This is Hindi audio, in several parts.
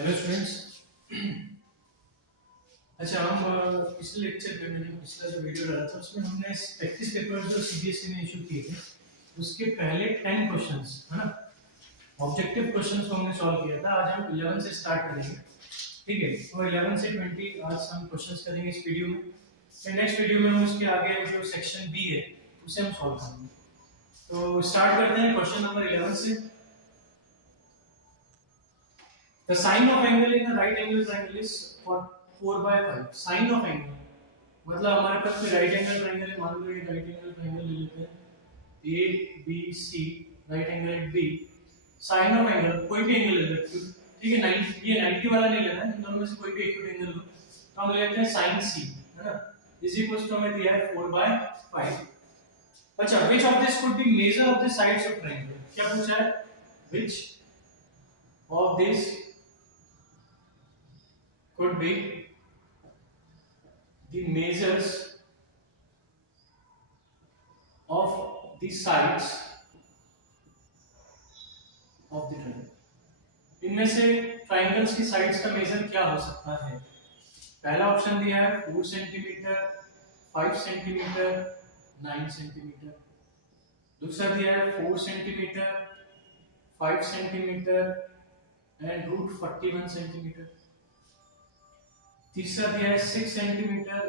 Hello students. अच्छा, हम पिछले लेक्चर में मैंने पिछला जो वीडियो डाला था उसमें हमने प्रैक्टिस पेपर जो सीबीएसई ने इशू किए थे उसके पहले 10 क्वेश्चंस है ना, ऑब्जेक्टिव क्वेश्चंस को हमने सॉल्व किया था। आज हम 11 से स्टार्ट करेंगे, ठीक है। और 11 से 20 आज हम क्वेश्चंस करेंगे इस वीडियो में। फिर नेक्स्ट वीडियो में हम उसके आगे जो सेक्शन बी है उसे हम सॉल्व करेंगे। तो स्टार्ट करते हैं क्वेश्चन नंबर 11 से। The sine of angle in a right angle triangle is 4/5. Sine of angle मतलब हमारे पास कोई राइट एंगल ट्रायंगल है, मान लो ये राइट एंगल ट्रायंगल ले लेते हैं A B C, right angle at B. Sine of angle कोई भी एंगल ले सकते हो, ठीक है। 90 ये 90 वाला नहीं लेना है, इन दोनों में से कोई भी एक एंगल लो। तो हम लेते हैं साइन सी, है ना, इज इक्वल्स टू हमें दिया है 4/5। अच्छा, which of this could be measure of the sides of triangle? क्या पूछा है? Which of this could be the measures of the sides of the triangle? इनमें से ट्रायंगल्स की साइड्स का मेजर क्या हो सकता है? पहला ऑप्शन दिया है 4 सेंटीमीटर, 5 सेंटीमीटर, 9 सेंटीमीटर। दूसरा दिया है 4 centimetre, 5 centimetre and root 41 centimetre. तीसरा दिया है 6 सेंटीमीटर,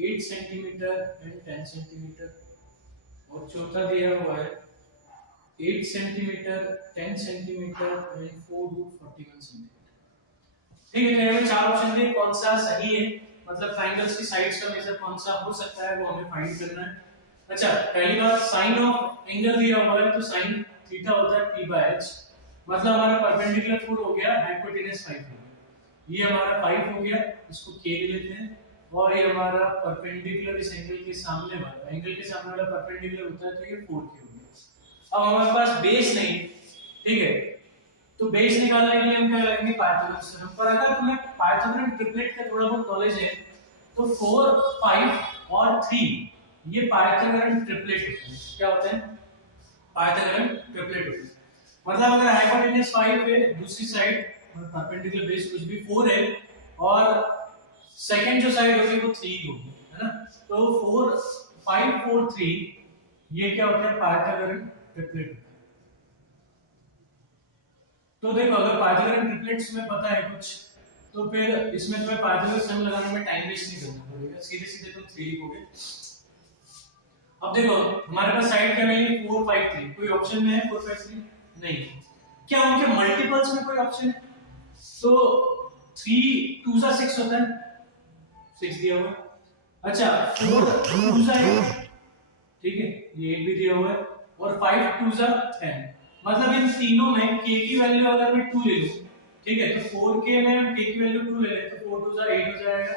8 सेंटीमीटर एंड 10 सेंटीमीटर। और चौथा दिया हुआ है 8 सेंटीमीटर, 10 सेंटीमीटर एंड 4√41 सेंटीमीटर। ठीक है, तो यहाँ चार ऑप्शन दिए, कौन सा सही है, मतलब ट्रायंगल्स की साइड्स का मेजर कौन सा हो सकता है वो हमें फाइंड करना है। अच्छा, पहली बात साइन ऑफ एंगल दिया हुआ है तो साइन थीटा होता है p/h, मतलब हमारा परपेंडिकुलर 4 हो गया, हाइपोटेनस 5 हो गया। ये हमारा 5 हो गया, इसको k ले लेते हैं। और ये हमारा परपेंडिकुलर इस एंगल के सामने वाला, एंगल के सामने वाला परपेंडिकुलर होता है तो ये 4k हो गया। अब हमारे पास बेस नहीं, ठीक है, तो बेस निकालने के लिए हम क्या करेंगे, पाइथागोरस थ्योरम। पर अगर तुम्हें पाइथागोरस ट्रिपलेट का थोड़ा बहुत नॉलेज है तो 4, 5 और 3 ये पाइथागोरस ट्रिपलेट होते हैं। क्या होते हैं? पाइथागोरस ट्रिपलेट होते हैं। मतलब अगर हाइपोटेनस 5 है, दूसरी साइड परपेंडिकुलर बेस कुछ भी 4 है और सेकंड जो साइड होगी वो 3 होगी, है ना। तो 4, 5, 4, 3 ये क्या होता है? पाइथागोरस ट्रिपलेट होता है। तो देखो, अगर पाइथागोरस ट्रिपलेट्स में पता है कुछ तो फिर इसमें तुम्हें पाइथागोरस सम लगाने में टाइम वेस्ट नहीं करना पड़ेगा, सीधे सीधे तुम 3 लिखोगे। अब देखो हमारे पास साइड क्या मिली? 4, 5, 3। कोई ऑप्शन में है 4, 5, 3? नहीं। क्या उनके मल्टीपल्स में कोई ऑप्शन है? तो 3 2 सा 6 होता है, 6 दिया हुआ है। अच्छा, 4 2 सा 8, ठीक है, ये 8 भी दिया हुआ है। और 5 2 सा 10, मतलब इन तीनों में k की वैल्यू अगर मैं 2 ले लूं, ठीक है, तो 4k में हम k की वैल्यू 2 ले लें तो 4 2 सा 8 हो जाएगा।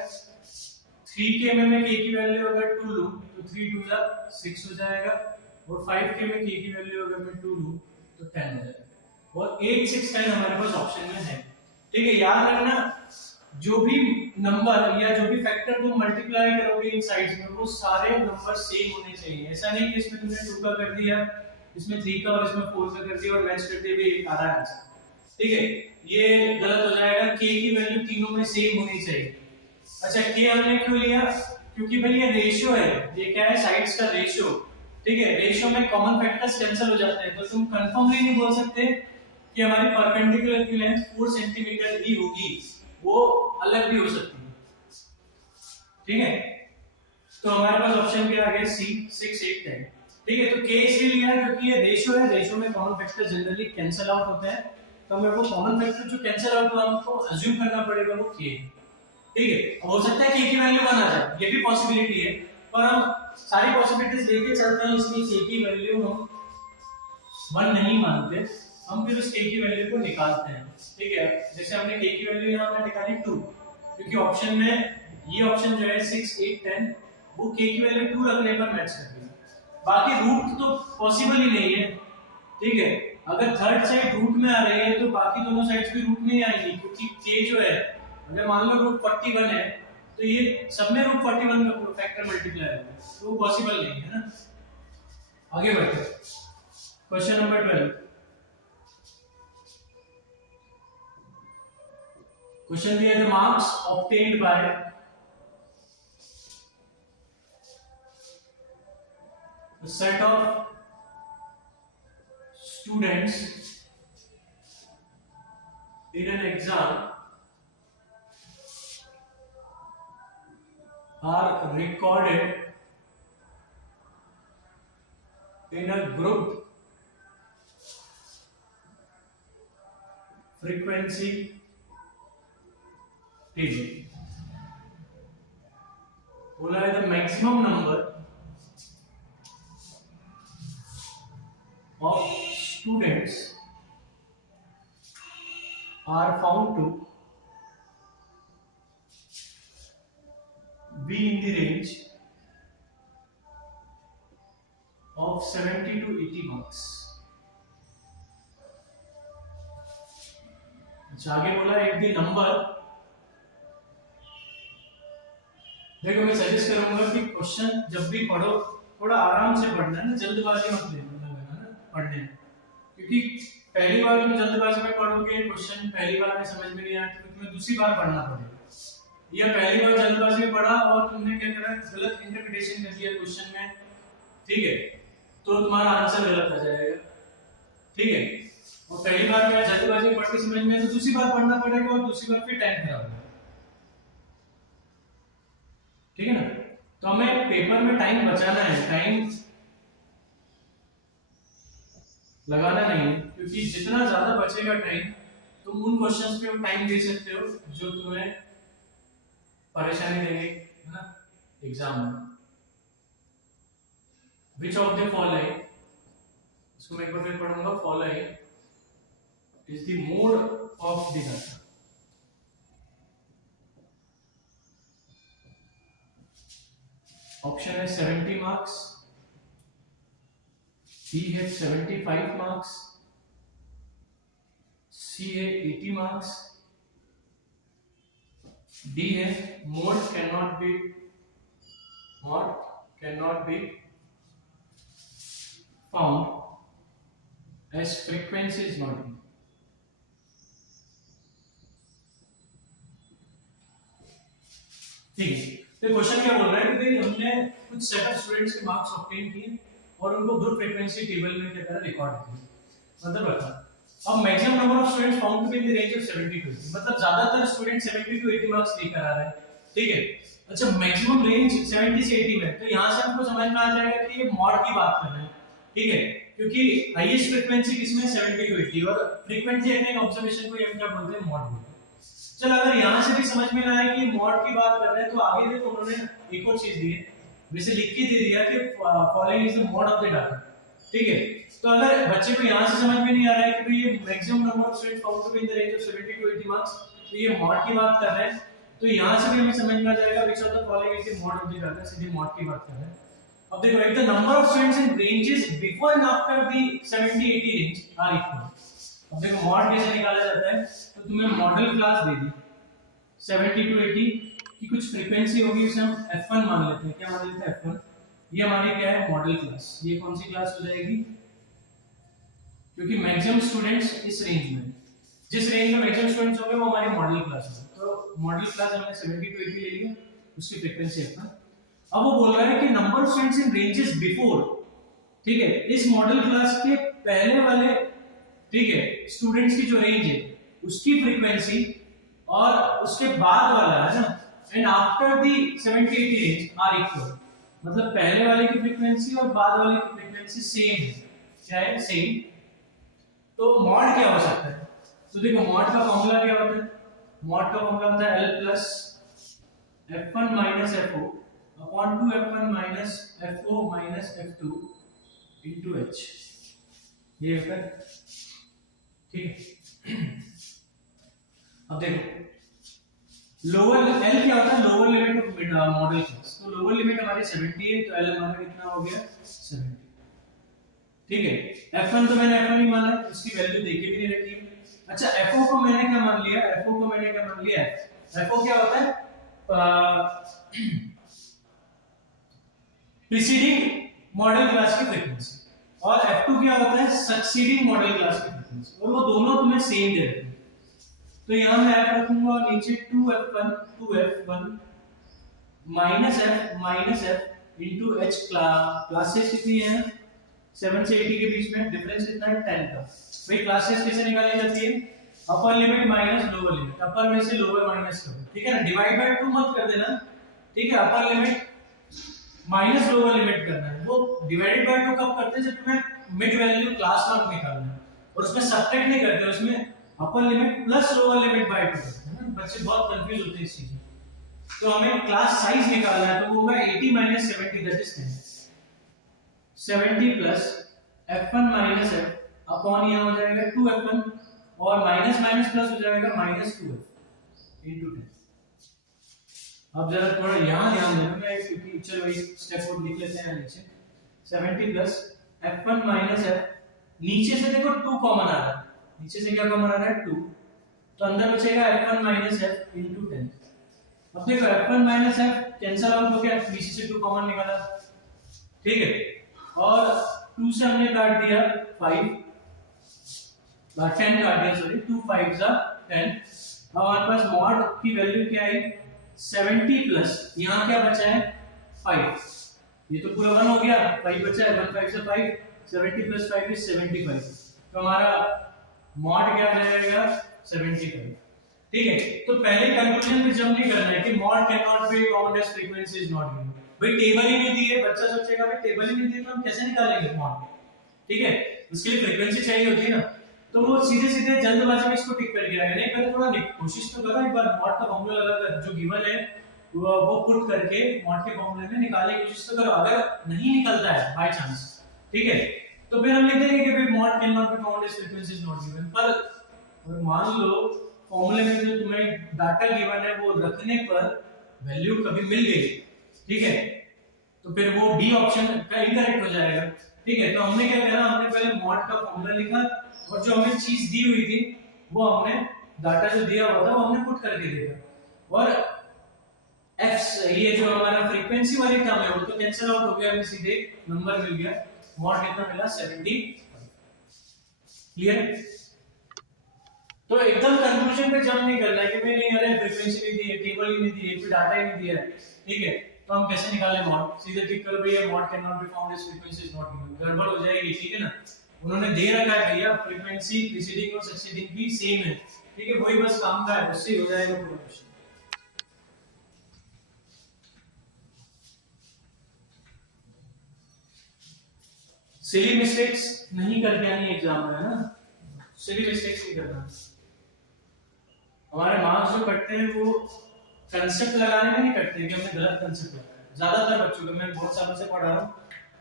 3k में मैं k की वैल्यू अगर 2 लूं तो 3 2 सा 6 हो जाएगा। और 5k में k की वैल्यू अगर मैं 2 लूं तो 10 हो जाएगा। और 8 6 10 हमारे पास ऑप्शन में है, ठीक है। याद रखना, जो भी नंबर या जो भी फैक्टर तुम मल्टीप्लाई करोगे इन साइड्स में वो सारे नंबर सेम होने चाहिए। ऐसा नहीं कि इसमें तुमने 2 का कर दिया, इसमें 3 का और इसमें 4 का कर दिया और मैच करते हुए एक आ रहा है आंसर, ठीक है, ये गलत हो जाएगा। k की वैल्यू तीनों में सेम होनी चाहिए। अच्छा, k हमने क्यों लिया? क्योंकि भाई ये रेशियो है, ये क्या है? साइड्स का रेशियो, ठीक है। रेशियो में कॉमन फैक्टर्स कैंसिल हो जाते हैं, तो तुम कंफर्मली नहीं बोल सकते कि हमारी परपेंडिकुलर की लेंथ 4 सेंटीमीटर ही होगी, वो अलग भी हो सकती है, ठीक है। तो हमारे पास ऑप्शन क्या आ गया? सी, 6 8 10, ठीक है। तो k इसलिए लिया है क्योंकि ये रेशियो है, रेशियो में common factor generally cancel out होते हैं, तो हमें वो कॉमन फैक्टर जो कैंसिल आउट हुआ हमको अज्यूम करना पड़ेगा वो k, ठीक है। हो सकता है k की वैल्यू 1 आ जाए, ये भी पॉसिबिलिटी है, पर हम सारी पॉसिबिलिटीज लेके चलते हैं, इसलिए k की वैल्यू हम 1 नहीं मानते, हम फिर उस k की वैल्यू को निकालते हैं, ठीक है। जैसे हमने k की वैल्यू यहां पर निकाली 2, क्योंकि ऑप्शन में ये ऑप्शन जो है 6 8 10 वो k की वैल्यू 2 रखने पर मैच करती है। बाकी रूट तो पॉसिबल ही नहीं है, ठीक है। अगर थर्ड साइड रूट में आ रही है तो बाकी दोनों साइड्स भी रूट में ही आएंगी, क्योंकि k जो है अगर मान लो रूट 41 है तो ये सब में रूट 41 का फैक्टर मल्टीप्लाई होगा, तो वो पॉसिबल नहीं है ना। आगे बढ़ते हैं, क्वेश्चन नंबर 12। क्वेश्चन दिया है marks obtained by a set of students in an exam are recorded in a group frequency table. बोला है the maximum number of students are found to be in the range of 70 to 80 marks. आगे बोला if the number, देखो मैं सजेस्ट करूंगा कि क्वेश्चन जब भी पढ़ो थोड़ा आराम से पढ़ना है ना, जल्दबाजी मत लेना ना पढ़ने में, क्योंकि पहली बार तुम जल्दबाजी में पढ़ोगे क्वेश्चन पहली बार में समझ में नहीं आया तो तुम्हें दूसरी बार पढ़ना पड़ेगा, या पहली बार जल्दबाजी में पढ़ा और तुमने क्या करा गलत इंटरप्रिटेशन कर दिया क्वेश्चन में, ठीक है, तो तुम्हारा आंसर गलत आ जाएगा, ठीक है। और पहली बार में जल्दबाजी में पढ़ के समझ में तो दूसरी बार पढ़ना पड़ेगा और दूसरी बार फिर टाइम खराब होगा, ठीक है ना। तो हमें पेपर में टाइम बचाना है, टाइम लगाना नहीं है, क्योंकि जितना ज्यादा बचेगा टाइम तुम उन क्वेश्चंस पे टाइम दे सकते हो जो तुम्हें परेशानी देंगे, है ना, एग्जाम में। विच ऑफ द फॉलोइंग, इसको मैं एक बार फिर पढ़ूंगा, following is the mode of the data. Option है 70 मार्क्स, बी है 75 मार्क्स, सी है 80 मार्क्स, डी है mode cannot be found as frequency is not given। ठीक है, तो क्वेश्चन क्या बोल रहा है कि भाई हमने कुछ सेट ऑफ स्टूडेंट्स के मार्क्स ऑब्टेन किए और उनको ग्रुप फ्रीक्वेंसी टेबल में क्या करा रिकॉर्ड किया, मतलब बता अब maximum number of students found to be in the range of 70 to 80, मतलब ज्यादातर स्टूडेंट 70 to 80 मार्क्स लेकर आ रहे हैं, ठीक है। अच्छा मैक्सिमम रेंज 70 से 80 में, तो यहां से हमको समझ में आ जाएगा कि ये मॉड की बात कर रहे हैं, ठीक है, क्योंकि हाईएस्ट फ्रीक्वेंसी किसमें 70 to 80 और फ्रीक्वेंसी एक ऑब्जर्वेशन को हम क्या बोलते हैं मॉड बोलते हैं। चल अगर यहां से भी समझ में ना आए कि मॉड की बात कर रहे हैं तो आगे देखो उन्होंने एक और चीज दी है, वैसे लिख के दे दिया कि following is the mode of the data, ठीक है। तो अगर बच्चे को यहां से समझ में नहीं आ रहा है कि भाई ये maximum number of students found to be in the range of 70 to 80 marks, तो ये मॉड की बात कर रहे हैं, तो यहां से भी हमें समझ में आ जाएगा which of the following is the mode of the data, सीधे मॉड की बात कर रहे हैं। अब देखो if the number of students in ranges before and after the 70-80 range are equal, अब देखो मॉड कैसे निकाला जाता है, तो तुम्हें मॉडल क्लास दे दी 70 to 80 की कुछ फ्रीक्वेंसी होगी, उसे हम f1 मान लेते हैं, क्या मान लेते हैं f1, ये हमारी क्या है मॉडल क्लास, ये कौन सी क्लास हो जाएगी, क्योंकि मैक्सिमम स्टूडेंट्स इस रेंज में, जिस रेंज में मैक्सिमम स्टूडेंट्स होंगे वो हमारी मॉडल क्लास है, तो मॉडल क्लास हमने 70 to 80 ले लिया, उसकी फ्रीक्वेंसी f1। अब वो बोल रहा है कि number of students in ranges before, ठीक है, इस मॉडल क्लास के पहले वाले, ठीक है, स्टूडेंट्स की जो रेंज है उसकी फ्रीक्वेंसी और उसके बाद वाला है ना, and after the 70-80 range are equal, मतलब पहले वाले की फ्रीक्वेंसी और बाद वाले की फ्रीक्वेंसी सेम है, क्या है सेम। तो मॉड क्या हो सकता है, तो देखो मॉड का फॉर्मूला क्या होता है, मॉड का फॉर्मूला होता है L plus f1 minus fo upon 2f1 minus fo minus f2 into h, ये होता है, ठीक है। अब देखो लोअर L क्या होता है, lower limit of model class, तो लोअर लिमिट हमारी 70 है, तो L हमारा कितना हो गया 70, ठीक है। f1 तो मैंने f1 ही माना, उसकी वैल्यू देके भी नहीं रखी। अच्छा fo को मैंने क्या मान लिया, fo को मैंने क्या मान लिया, fo क्या होता है प्रीसीडिंग मॉडल क्लास की फ्रीक्वेंसी, और f2 क्या होता है सक्सीडिंग मॉडल क्लास की फ्रीक्वेंसी, और वो दोनों तुम्हें सेम दे रहे हैं, तो तो यहाँ मैं f रखूंगा और नीचे 2f1 minus f into h। Classes कितनी है 7 से 80 के बीच में, डिफरेंस कितना है 10 का। भाई क्लासेस कैसे निकाली जाती है, upper limit minus lower limit, upper में से लोअर माइनस करो, ठीक है ना, डिवाइड बाय 2 मत कर देना, ठीक है। Upper limit minus lower limit करना है, वो डिवाइडेड बाय 2 कब करते हैं, जब तुम्हें मिड वैल्यू क्लास नॉट निकालना है और उसमें सब्ट्रैक्ट नहीं करते, उसमें upper limit plus lower limit by 2 करते हैं ना। बच्चे बहुत कंफ्यूज होते हैं इस चीज में। तो हमें क्लास साइज निकालना है, तो वो होगा 80 - 70 that is 10। 70 plus f1 minus f upon यहां हो जाएगा 2f1 और माइनस माइनस प्लस हो जाएगा -2f इनटू 10। अब जरा थोड़ा यहां ध्यान देना, मैं क्योंकि चलो एक स्टेप और लिख लेते हैं नीचे। 70 प्लस f1 माइनस f, नीचे से देखो 2 कॉमन आ रहा है, नीचे से क्या कॉमन आ रहा है 2, तो अंदर बचेगा f1 माइनस f इनटू 10। अब देखो f1 minus f cancel out हो गया, नीचे से 2 कॉमन निकाला, ठीक है, और 2 से हमने काट दिया 5, 10 काट दिया, सॉरी 2 5 जा 10। अब हमारे पास मॉड की वैल्यू क्या आई 70 प्लस यहाँ क्या बचा है 5, ये तो पूरा 1 हो गया, 5 बचा है, 1 5 से 5, 70 प्लस 5 इज 75, तो हमारा मॉड क्या आ जाएगा 75, ठीक है। तो पहले कंक्लूजन पे जंप नहीं करना है कि mode can not be found as frequency is not given. भाई टेबल ही नहीं दी है, बच्चा सोचेगा भाई टेबल ही नहीं दी तो हम कैसे निकालेंगे मॉड, ठीक है, उसके लिए फ्रीक्वेंसी चाहिए होती है ना। तो वो सीधे सीधे जल्दबाजी में इसको टिक करके आएगा, नहीं पहले थोड़ा कोशिश तो करो, एक बार मॉड का फार्मूला लगाकर जो गिवन है वो पुट करके मॉड के फार्मूले में निकालने की कोशिश तो करो। अगर नहीं निकलता है बाय चांस, ठीक है, तो फिर हम लिख देंगे कि भाई mode can not be found as frequency is not given. पर अगर मान लो फॉर्मूले में जो तुम्हें डाटा गिवन है वो रखने पर वैल्यू कभी मिल गई, ठीक है, तो फिर वो डी ऑप्शन का इनकरेक्ट हो जाएगा, ठीक है। तो हमने क्या करा, हमने पहले मॉड का फॉर्मूला लिखा और जो हमें चीज दी हुई थी वो हमने डाटा जो दिया हुआ था वो हमने पुट करके देखा, और f ये जो हमारा फ्रीक्वेंसी वाली टर्म है वो तो कैंसिल आउट हो गया, हमें सीधे नंबर मिल गया, मॉड कितना मिला 70। क्लियर? तो एकदम कंक्लूजन पे जंप नहीं करना है कि मैं नहीं, अरे फ्रीक्वेंसी नहीं दी है, टेबल ही नहीं दी है, फिर डाटा ही नहीं दिया है, ठीक है, तो हम कैसे निकालें मॉड, सीधे टिक कर भैया mode can not be found as frequency is not given, गड़बड़ हो जाएगी, ठीक है ना। उन्होंने दे रखा है भैया फ्रीक्वेंसी प्रीसीडिंग और सक्सीडिंग की सेम है, ठीक है, वही बस काम का है, उससे हो जाएगा पूरा क्वेश्चन। सिली मिस्टेक्स नहीं करके आनी एग्जाम में, है ना, सिली मिस्टेक्स नहीं करना। हमारे मार्क्स जो कटते हैं वो कंसेप्ट लगाने में नहीं कटते कि हमने गलत कंसेप्ट लगाया। ज्यादातर बच्चों को मैं बहुत सालों से पढ़ा रहा हूँ,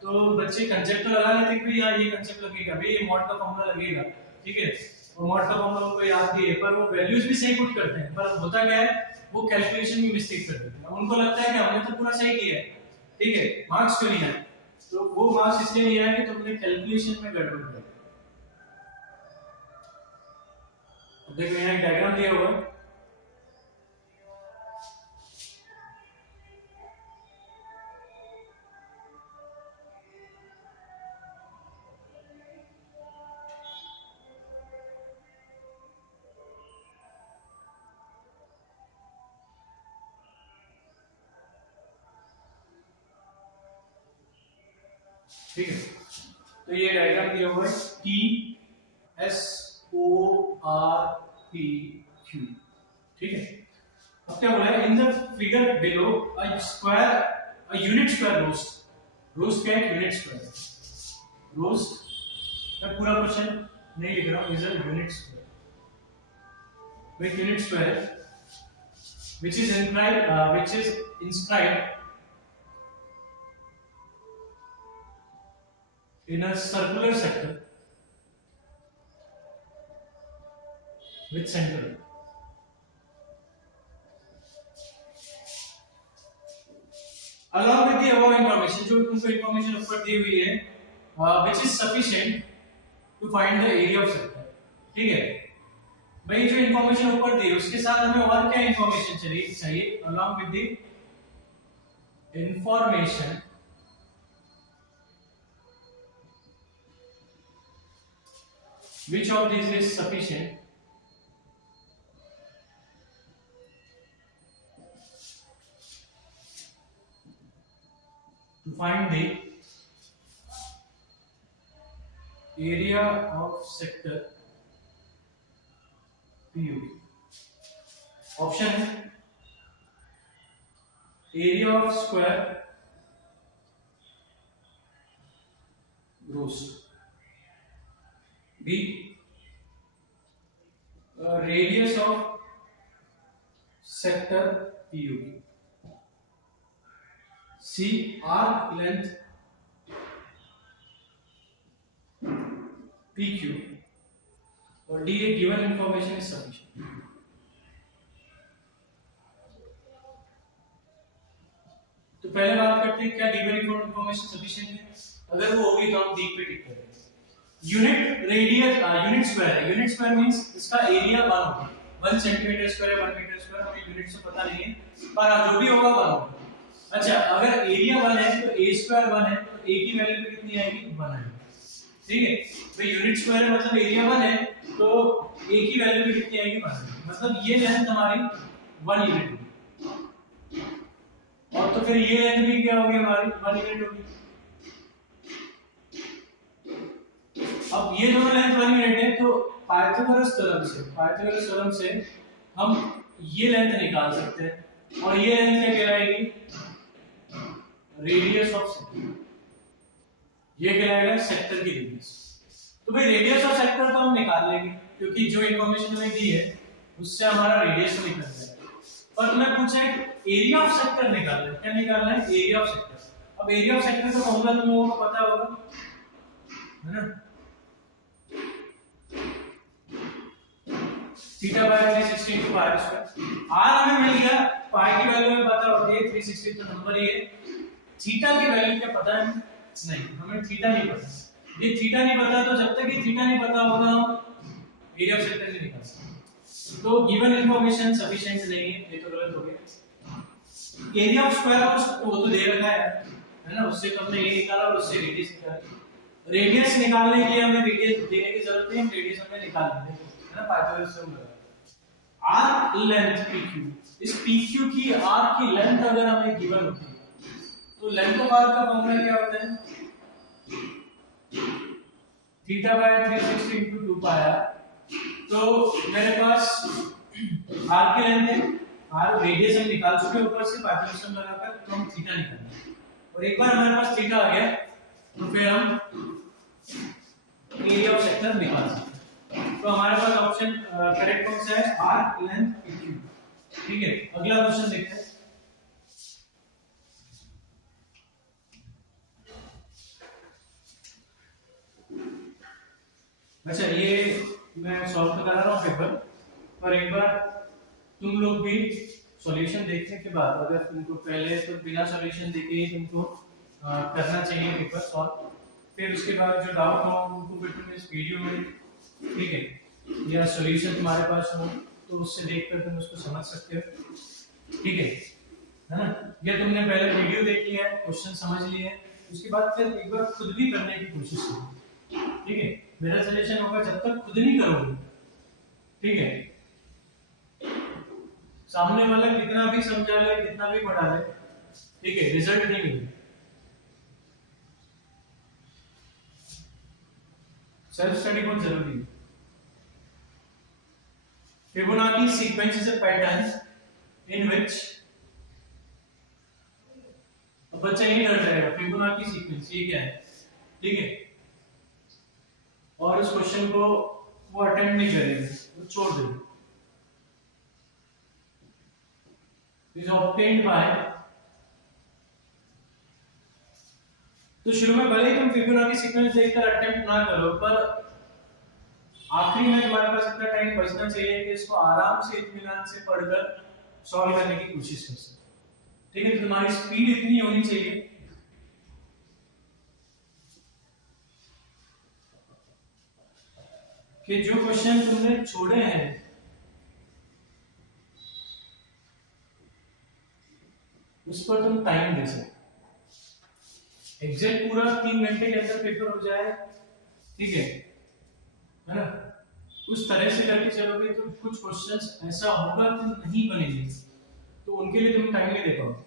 तो बच्चे कंसेप्ट तो लगा लेते हैं कि यार ये कंसेप्ट लगेगा, भाई ये मॉड का फॉर्मूला लगेगा, ठीक है, और मॉड का फॉर्मूला उनको याद भी है, पर वो वैल्यूज भी सही पुट करते हैं, पर होता क्या है वो कैलकुलेशन में मिस्टेक कर देते हैं। उनको लगता है कि हमने तो पूरा सही किया है, ठीक है, मार्क्स क्यों नहीं आए, तो वो मार्क्स इसलिए नहीं आए कि तुमने कैलकुलेशन में गड़बड़ कर दी। देखो यहाँ एक डायग्राम दिया हुआ है, ठीक है, तो ये डायग्राम दिया हुआ है TSORPQ, ठीक है। अब क्या बोला है, in the figure below a square a unit square roast, roast क्या है यूनिट स्क्वायर, रोस्ट मैं पूरा क्वेश्चन नहीं लिख रहा हूं, इज अ यूनिट स्क्वायर, भाई unit square which is inscribed in a circular sector with center, along with the above information, जो तुमको information ऊपर दी हुई है, which is sufficient to find the area of sector, ठीक है। भाई जो इंफॉर्मेशन ऊपर दी उसके साथ हमें और क्या इंफॉर्मेशन चाहिए, along with the information which of these is sufficient to find the area of sector PUB. Option है area of square gross, B radius of sector PUB, C arc length PQ, और D a given information is sufficient. तो पहले बात करते हैं क्या गिवन इंफॉर्मेशन सफिशिएंट है। अगर वो होगी तो हम डी पे टिक करेंगे। यूनिट रेडियस यूनिट स्क्वायर है, यूनिट स्क्वायर मींस इसका एरिया 1 होगा, 1 सेंटीमीटर स्क्वायर या 1 मीटर स्क्वायर, हमें यूनिट से पता नहीं है पर जो भी होगा 1 होगा। अच्छा, अगर एरिया 1 है तो a स्क्वायर 1 है तो a की वैल्यू कितनी आएगी 1 आएगी, ठीक है। तो यूनिट स्क्वायर है मतलब एरिया 1 है तो a की वैल्यू भी कितनी आएगी 1 आएगी, मतलब ये लेंथ हमारी 1 यूनिट होगी, और तो फिर ये लेंथ भी क्या होगी हमारी 1 यूनिट होगी। अब ये दोनों लेंथ 1 यूनिट है तो पाइथागोरस थ्योरम से हम ये लेंथ निकाल सकते हैं, और ये लेंथ क्या कहलाएगी रेडियस ऑफ सेक्टर, ये कहलाएगा सेक्टर की रेडियस। तो भाई रेडियस ऑफ सेक्टर तो हम निकाल लेंगे क्योंकि जो इंफॉर्मेशन हमें दी है उससे हमारा रेडियस निकल जाएगा, पर तुम्हें पूछा है एरिया ऑफ सेक्टर निकालना है। क्या निकालना है? Area of sector. अब एरिया ऑफ सेक्टर का फॉर्मूला तुम लोगों को पता होगा, है ना, theta by 360 into pi square. R हमें मिल गया, पाई की वैल्यू हमें पता होती है 360 तो नंबर ही है। थीटा की वैल्यू क्या पता है? नहीं, हमें थीटा नहीं पता। ये थीटा नहीं पता तो जब तक ये थीटा नहीं पता होगा हम एरिया ऑफ सेक्टर नहीं निकाल सकते। तो गिवन इंफॉर्मेशन सफिशिएंट नहीं है, ये तो गलत हो गया। एरिया ऑफ स्क्वायर वो तो दे रखा है ना, उससे तो हमने ये निकाला और उससे रेडियस निकाला। रेडियस निकालने के लिए हमें रेडियस देने की जरूरत नहीं, हम रेडियस हमें निकाल लेंगे, है ना, पाइथागोरस थ्योरम लगा। आर्क लेंथ PQ, इस PQ की आर्क की लेंथ अगर हमें गिवन होती है तो लेंथ ऑफ आर्क का फॉर्मूला क्या होता है? थीटा बाय 360 into 2 पाई। तो मेरे पास आर्क की लेंथ है, आर्क रेडियस हम निकाल चुके ऊपर से पाइथागोरस थ्योरम लगाकर, तो हम थीटा निकालेंगे, और एक बार हमारे पास थीटा आ गया तो फिर हम एरिया ऑफ सेक्टर निकाल सकते हैं। तो हमारे पास ऑप्शन करेक्ट कौन सा है? आर्क लेंथ PQ, ठीक है। अगला क्वेश्चन देखते हैं। अच्छा, ये मैं सॉल्व तो करा रहा हूँ पेपर, पर एक बार तुम लोग भी सॉल्यूशन देखने के बाद अगर तुमको पहले तो बिना सॉल्यूशन देखे ही तुमको करना चाहिए पेपर सॉल्व, फिर उसके बाद जो डाउट हो उनको फिर तुम इस वीडियो में, ठीक है, या सॉल्यूशन तुम्हारे पास हो तो उससे देखकर तुम उसको समझ सकते हो, ठीक है ना। या तुमने पहले वीडियो देख लिया है, क्वेश्चन समझ लिए हैं, उसके बाद फिर एक बार खुद भी करने की कोशिश करो, ठीक है। मेरा सजेशन होगा जब तक खुद नहीं करोगे, ठीक है, सामने वाला कितना भी समझा ले, कितना भी पढ़ा ले, ठीक है, रिजल्ट नहीं मिलेगा। सेल्फ स्टडी बहुत जरूरी है। Fibonacci sequence is a pattern in which, अब बच्चा यही डर जाएगा Fibonacci sequence ये क्या है, ठीक है, और उस क्वेश्चन को वो अटेम्प्ट नहीं करेंगे, वो छोड़ देंगे। is obtained by, तो शुरू में भले ही तुम Fibonacci sequence देखकर अटेम्प्ट ना करो, पर आखिरी में तुम्हारे पास इतना टाइम बचना चाहिए कि इसको आराम से इत्मीनान से पढ़कर सॉल्व करने की कोशिश कर सको, ठीक है। तो तुम्हारी स्पीड इतनी होनी चाहिए कि जो क्वेश्चन तुमने छोड़े हैं उस पर तुम टाइम दे सको। एग्जैक्ट पूरा 3 घंटे के अंदर पेपर हो जाए, ठीक है ना, उस तरह से करके चलोगे तो कुछ क्वेश्चंस ऐसा होगा कि नहीं बनेंगे, तो उनके लिए तुम टाइम नहीं दे पाओगे।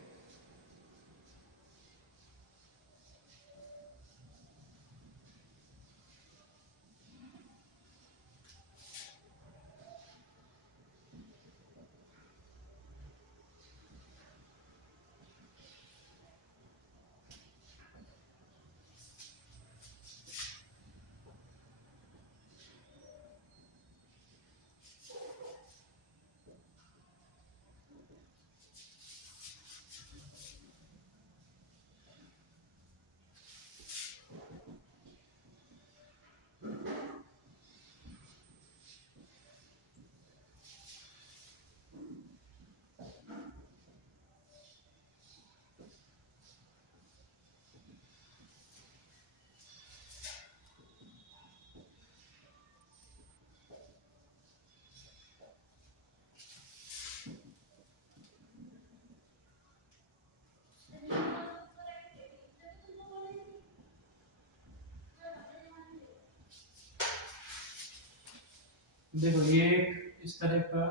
देखो ये एक इस तरह का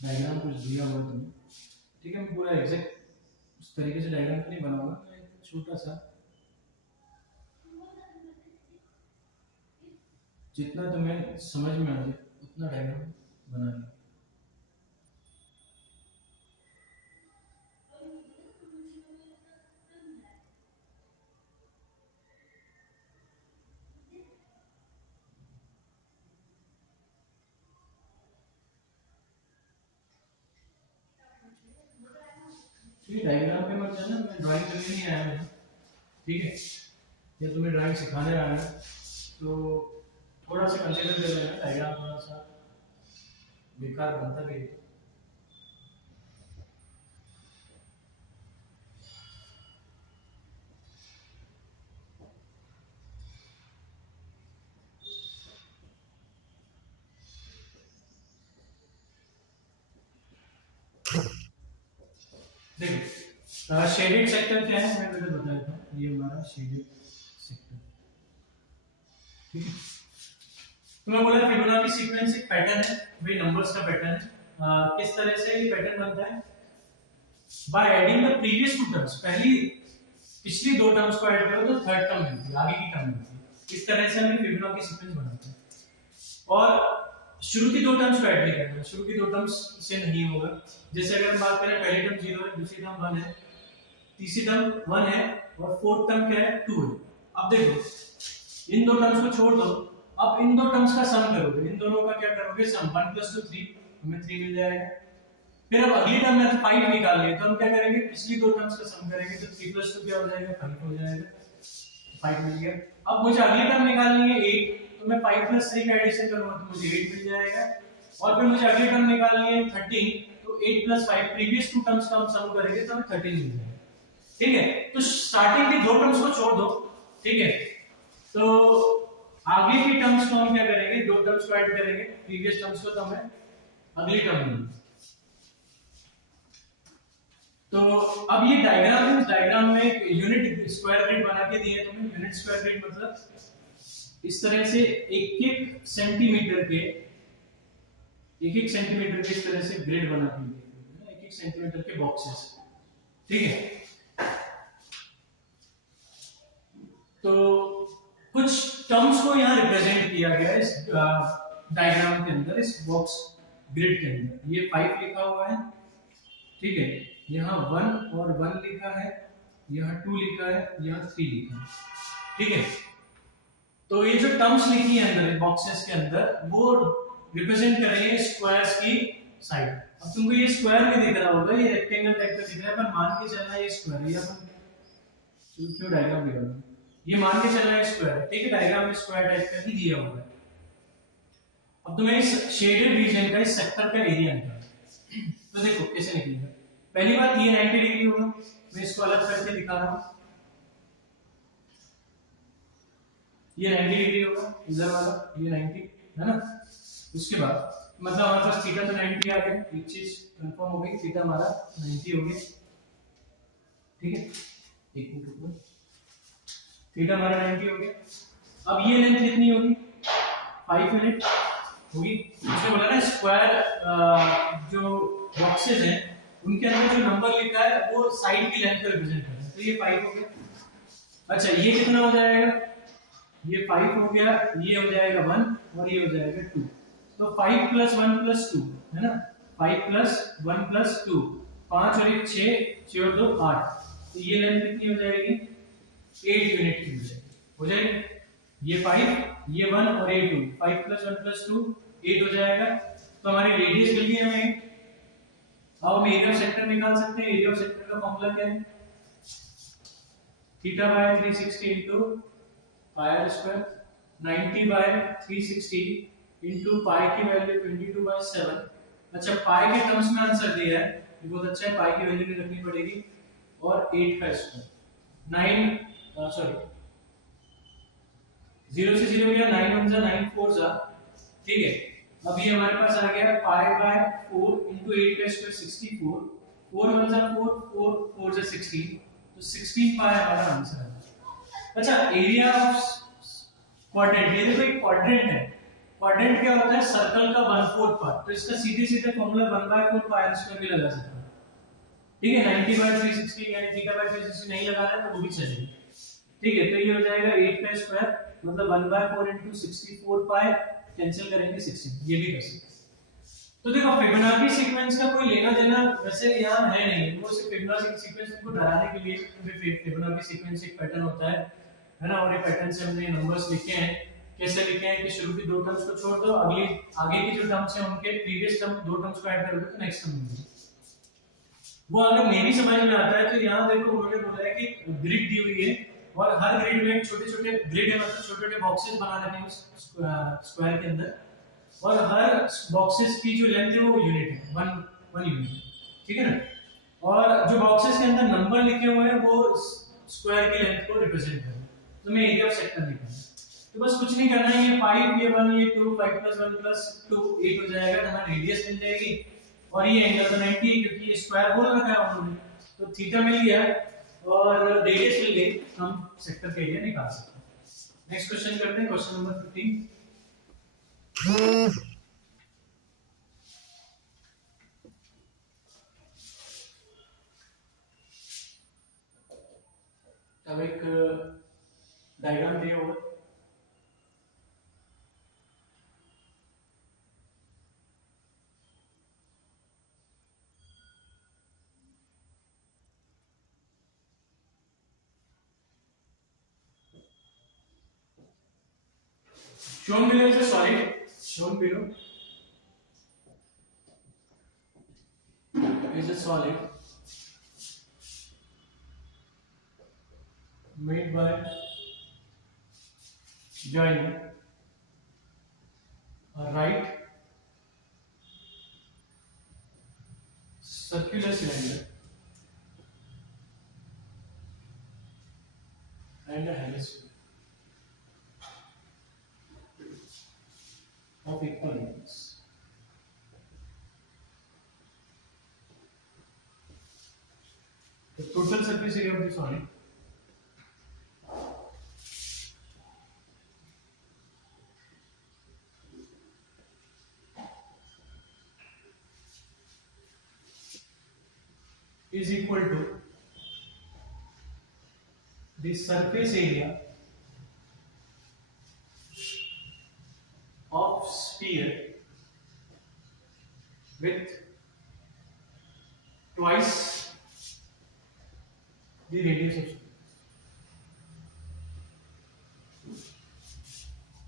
डायग्राम कुछ दिया हुआ है तुम्हें, ठीक है। मैं पूरा एग्जैक्ट उस तरीके से डायग्राम तो नहीं बनाऊंगा, मैं एक छोटा सा जितना तुम्हें समझ में आ जाए उतना डायग्राम बना लिया। ठीक है, डायग्राम पे मत जाना, मैं ड्राइंग करने नहीं आया हूँ, ठीक है। या तुम्हें ड्राइंग सिखाने आया है तो थोड़ा सा कंसीडर कर लेना, डायग्राम थोड़ा सा बेकार बनता भी है। देखो शेडेड सेक्टर क्या है मैं पहले बता देता हूँ। ये हमारा शेडेड सेक्टर, ठीक है। तो मैं बोला फिबोनाची सीक्वेंस एक पैटर्न है, भाई नंबर्स का पैटर्न है। किस तरह से ये पैटर्न बनता है? By adding the previous two terms, पिछली दो टर्म्स को ऐड करो तो थर्ड टर्म मिलती है, आगे की टर्म मिलती है। इस तरह से हम फिबोनाची सीक्वेंस बनाते हैं। और शुरू की दो टर्म्स को ऐड नहीं करना, शुरू की दो टर्म्स से नहीं होगा। जैसे अगर हम बात करें पहली टर्म 0 है, दूसरी टर्म 1 है, तीसरी टर्म 1 है और फोर्थ टर्म क्या है 2 है। अब देखो इन दो टर्म्स को छोड़ दो, अब इन दो टर्म्स का सम करोगे, इन दोनों का क्या करोगे सम, 1 + 2 3, हमें 3 मिल जाएगा। फिर अब अगली टर्म में 5 निकालनी है तो हम क्या करेंगे, पिछली दो टर्म्स का सम करेंगे तो 3 + 2 क्या हो जाएगा 5 हो जाएगा, 5 मिल गया। अब मुझे अगली टर्म निकालनी है 8, तो मैं 5 + 3 का एडिशन करूंगा तो मुझे 8 मिल जाएगा। और फिर मुझे अगली टर्म निकालनी है 13, तो 8 + 5 प्रीवियस टू टर्म्स का हम सम करेंगे तो हमें 13 मिल जाएगा, ठीक है। तो स्टार्टिंग की दो टर्म्स को छोड़ दो, ठीक है। तो आगे की टर्म्स को हम क्या करेंगे, दो टर्म्स को ऐड करेंगे प्रीवियस टर्म्स को, तो हमें अगली टर्म मिलेगी। तो अब ये डायग्राम है, इस डायग्राम में एक यूनिट स्क्वायर ग्रिड बना के दिए तुम्हें। यूनिट स्क्वायर ग्रिड मतलब इस तरह से एक सेंटीमीटर के इस तरह से ग्रिड बना के दिए, एक सेंटीमीटर के बॉक्सेस, ठीक है। तो कुछ टर्म्स को यहाँ रिप्रेजेंट किया गया है इस डायग्राम के अंदर, इस बॉक्स ग्रिड के अंदर। ये 5 लिखा हुआ है, ठीक है। यहाँ 1 और 1 लिखा है, यहाँ 2 लिखा है, यहाँ 3 लिखा है, ठीक है। तो ये जो टर्म्स लिखी है अंदर बॉक्सेस के अंदर, वो रिप्रेजेंट कर रही है स्क्वायर्स की साइड। अब तुमको ये स्क्वायर नहीं दिख रहा होगा, ये रेक्टेंगल टाइप का दिख रहा है, पर मान के चलना ये स्क्वायर है। ये अपन क्यों डायग्राम दिखा रहा हूं, ये मान के चलना है स्क्वायर है, ठीक है। डायग्राम में स्क्वायर टाइप का ही दिया हुआ है। अब तुम्हें इस शेडेड रीजन का, इस सेक्टर का एरिया निकालना है। तो देखो कैसे निकलेगा। पहली बात ये 90 डिग्री होगा, मैं इसको अलग करके दिखा रहा हूं। ये 90 डिग्री होगा, इधर वाला ये 90 है ना। उसके बाद मतलब हमारे पास थीटा तो 90 आ गया, एक चीज कंफर्म हो गई, थीटा हमारा 90 हो गया, ठीक है। एक मिनट रुको, थीटा हमारा 90 हो गया। अब ये लेंथ कितनी होगी, 5 यूनिट होगी। उसने बोला ना स्क्वायर जो बॉक्सेस हैं उनके अंदर जो नंबर लिखा है वो साइड की लेंथ को रिप्रेजेंट करता है, तो ये 5 हो गया। अच्छा ये कितना हो जाएगा, ये 5 हो गया, ये हो जाएगा 1 और ये हो जाएगा 2। तो 5 + 1 + 2 है ना, 5 + 1 + 2, 5 और 1 6, 6 और 2 8। तो ये लेंथ कितनी हो जाएगी, 8 यूनिट की हो जाएगी। ये 5, ये 1 और ये 2, 5 + 1 + 2 8 हो जाएगा। तो हमारी रेडियस मिल गई हमें। अब हम एरिया ऑफ सेक्टर निकाल सकते हैं। एरिया ऑफ सेक्टर का फॉर्मूला क्या है, θ/360 into pi r square, 90/360 into pi की वैल्यू 22/7। अच्छा पाई के टर्म्स में आंसर दिया है, ये बहुत अच्छा है, पाई की वैल्यू भी रखनी पड़ेगी। और 8 का स्क्वायर 9 सॉरी 0 से 0 गया, 9 1 जा 9 4 जा, ठीक है। अब ये हमारे पास आ गया π/4 into 8 का स्क्वायर 64, 4 1 जा 4, 4 4 जा 16, तो 16 पाई हमारा आंसर है। अच्छा एरिया ऑफ क्वाड्रेंट, ये देखो एक क्वाड्रेंट है, क्वाड्रेंट क्या होता है, सर्कल का 1/4 पार्ट, तो इसका सीधे सीधे फॉर्मूला 1/4 पाई आर स्क्वायर भी लगा सकते हैं, ठीक है। 90/360 यानी थीटा/360 नहीं लगाना है तो वो भी चलेगा, ठीक है। तो ये हो जाएगा 8 का स्क्वायर, मतलब 1/4 into 64 पाई, कैंसिल करेंगे 16, ये भी कर सकते हैं। तो देखो फिबोनाची सीक्वेंस का कोई लेना देना वैसे यहाँ है नहीं, वो सिर्फ फिबोनाची सीक्वेंस को डराने के लिए, क्योंकि फिबोनाची सीक्वेंस एक पैटर्न होता है ना, और ये पैटर्न से हमने नंबर्स लिखे हैं। कैसे लिखे हैं कि शुरू की दो टर्म्स को छोड़ दो, अगली आगे की जो टर्म्स हैं उनके प्रीवियस टर्म दो टर्म्स को ऐड कर दो तो नेक्स्ट टर्म मिलेगा। वो अगर नहीं भी समझ में आता है तो यहाँ देखो उन्होंने बोला है कि ग्रिड दी हुई है और हर ग्रिड में छोटे छोटे ग्रिड है, मतलब छोटे छोटे बॉक्सेस बना रखे हैं उस स्क्वायर के अंदर, और हर बॉक्सेस की जो लेंथ है वो यूनिट है, वन यूनिट, ठीक है ना। और जो बॉक्सेस के अंदर नंबर लिखे हुए हैं वो स्क्वायर की लेंथ को रिप्रेजेंट कर रहे हैं। तो मैं एरिया ऑफ सेक्टर लिखा है, तो बस कुछ नहीं करना है, ये 5 ये 1 ये 2 5 + 1 + 2 8 हो जाएगा, तो हमारी रेडियस मिल जाएगी, और ये एंगल तो 90 है क्योंकि ये स्क्वायर बोल रखा है उन्होंने, तो थीटा मिल गया और रेडियस मिल गई, हम सेक्टर का एरिया निकाल सकते हैं। नेक्स्ट क्वेश्चन करते हैं, क्वेश्चन नंबर 15। अब एक डायग्राम दिया हुआ है, shown below is a solid, shown below is a solid made by joining a right circular cylinder and a hemisphere of equal lengths. The total surface area of the solid is equal to the surface area of sphere with twice the radius of sphere.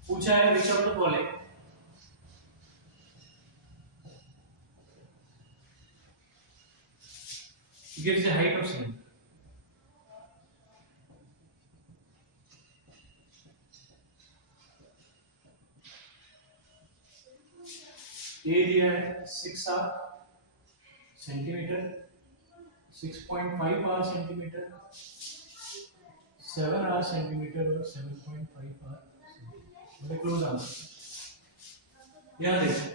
पूछा है which of the following gives the height of cylinder. ये दिया है 6r centimetre, 6.5r centimetre, 7r centimetre और 7.5r बड़े क्लोज आंसर। यहाँ देखो,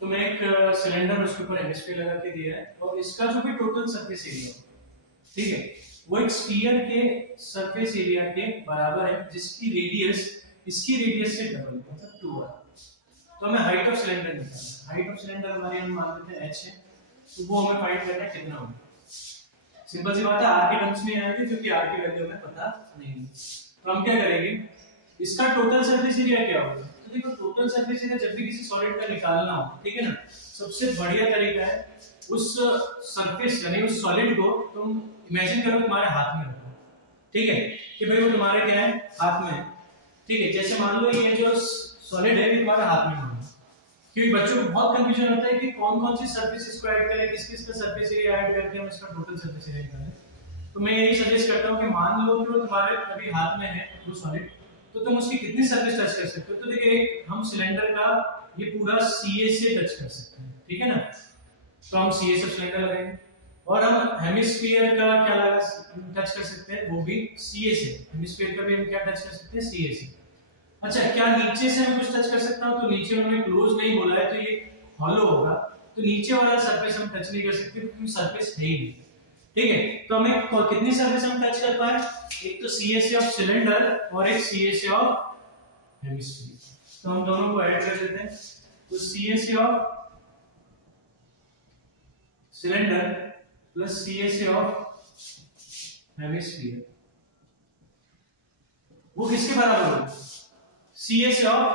तो मैं एक सिलेंडर उसके ऊपर हेमिस्फीयर लगा के दिया है और इसका जो भी टोटल सरफेस एरिया है, ठीक है, वो एक स्फीयर के सरफेस एरिया के बराबर है जिसकी रेडियस इसकी रेडियस से डबल मतलब 2r। तो हमें हाइट ऑफ सिलेंडर निकालना है, हाइट ऑफ सिलेंडर हमारे हम मान लेते हैं h है, तो वो हमें फाइंड करना है कितना होगा। सिंपल सी बात है, r के टर्म्स में आएगा क्योंकि r की वैल्यू हमें पता नहीं है। तो हम क्या करेंगे, इसका टोटल सरफेस एरिया क्या होगा। तो देखो टोटल सरफेस एरिया जब भी किसी सॉलिड का निकालना हो, ठीक है ना, सबसे बढ़िया तरीका है उस सरफेस यानी उस सॉलिड को तुम इमेजिन करो तुम्हारे हाथ में रखो, ठीक है, कि भाई वो तुम्हारे क्या है हाथ में है, ठीक है। जैसे मान लो ये जो सॉलिड है ये तुम्हारे हाथ में है, क्योंकि बच्चों को बहुत कंफ्यूजन होता है कि कौन कौन सी सरफेस इसको ऐड करें, किस किस का सरफेस एरिया ऐड करके हम इसका टोटल सरफेस एरिया निकालें। तो मैं यही सजेस्ट करता हूं कि मान लो कि वो तुम्हारे अभी हाथ में है वो सॉलिड, तो तुम उसकी कितनी सरफेस टच कर सकते हो। तो देखिए हम सिलेंडर का ये पूरा CA से टच कर सकते हैं, ठीक है ना, तो हम CA से सिलेंडर लगाएंगे और हम हेमिस्फीयर का क्या लगा टच कर सकते हैं, वो भी CA से। हेमिस्फीयर का भी हम क्या टच कर सकते हैं, CA से। अच्छा, क्या नीचे से मैं कुछ टच कर सकता हूं, तो नीचे उन्होंने क्लोज नहीं बोला है, तो ये हॉलो होगा, तो नीचे वाला सरफेस हम टच नहीं कर सकते क्योंकि सरफेस है ही नहीं, ठीक है। तो हमें कितनी सरफेस हम टच कर पाए, एक तो CA से ऑफ सिलेंडर और एक CA से ऑफ हेमिस्फीयर, तो हम दोनों को ऐड कर देते हैं। तो CSA of cylinder plus CSA of hemisphere वो किसके बराबर होगा? CSA ऑफ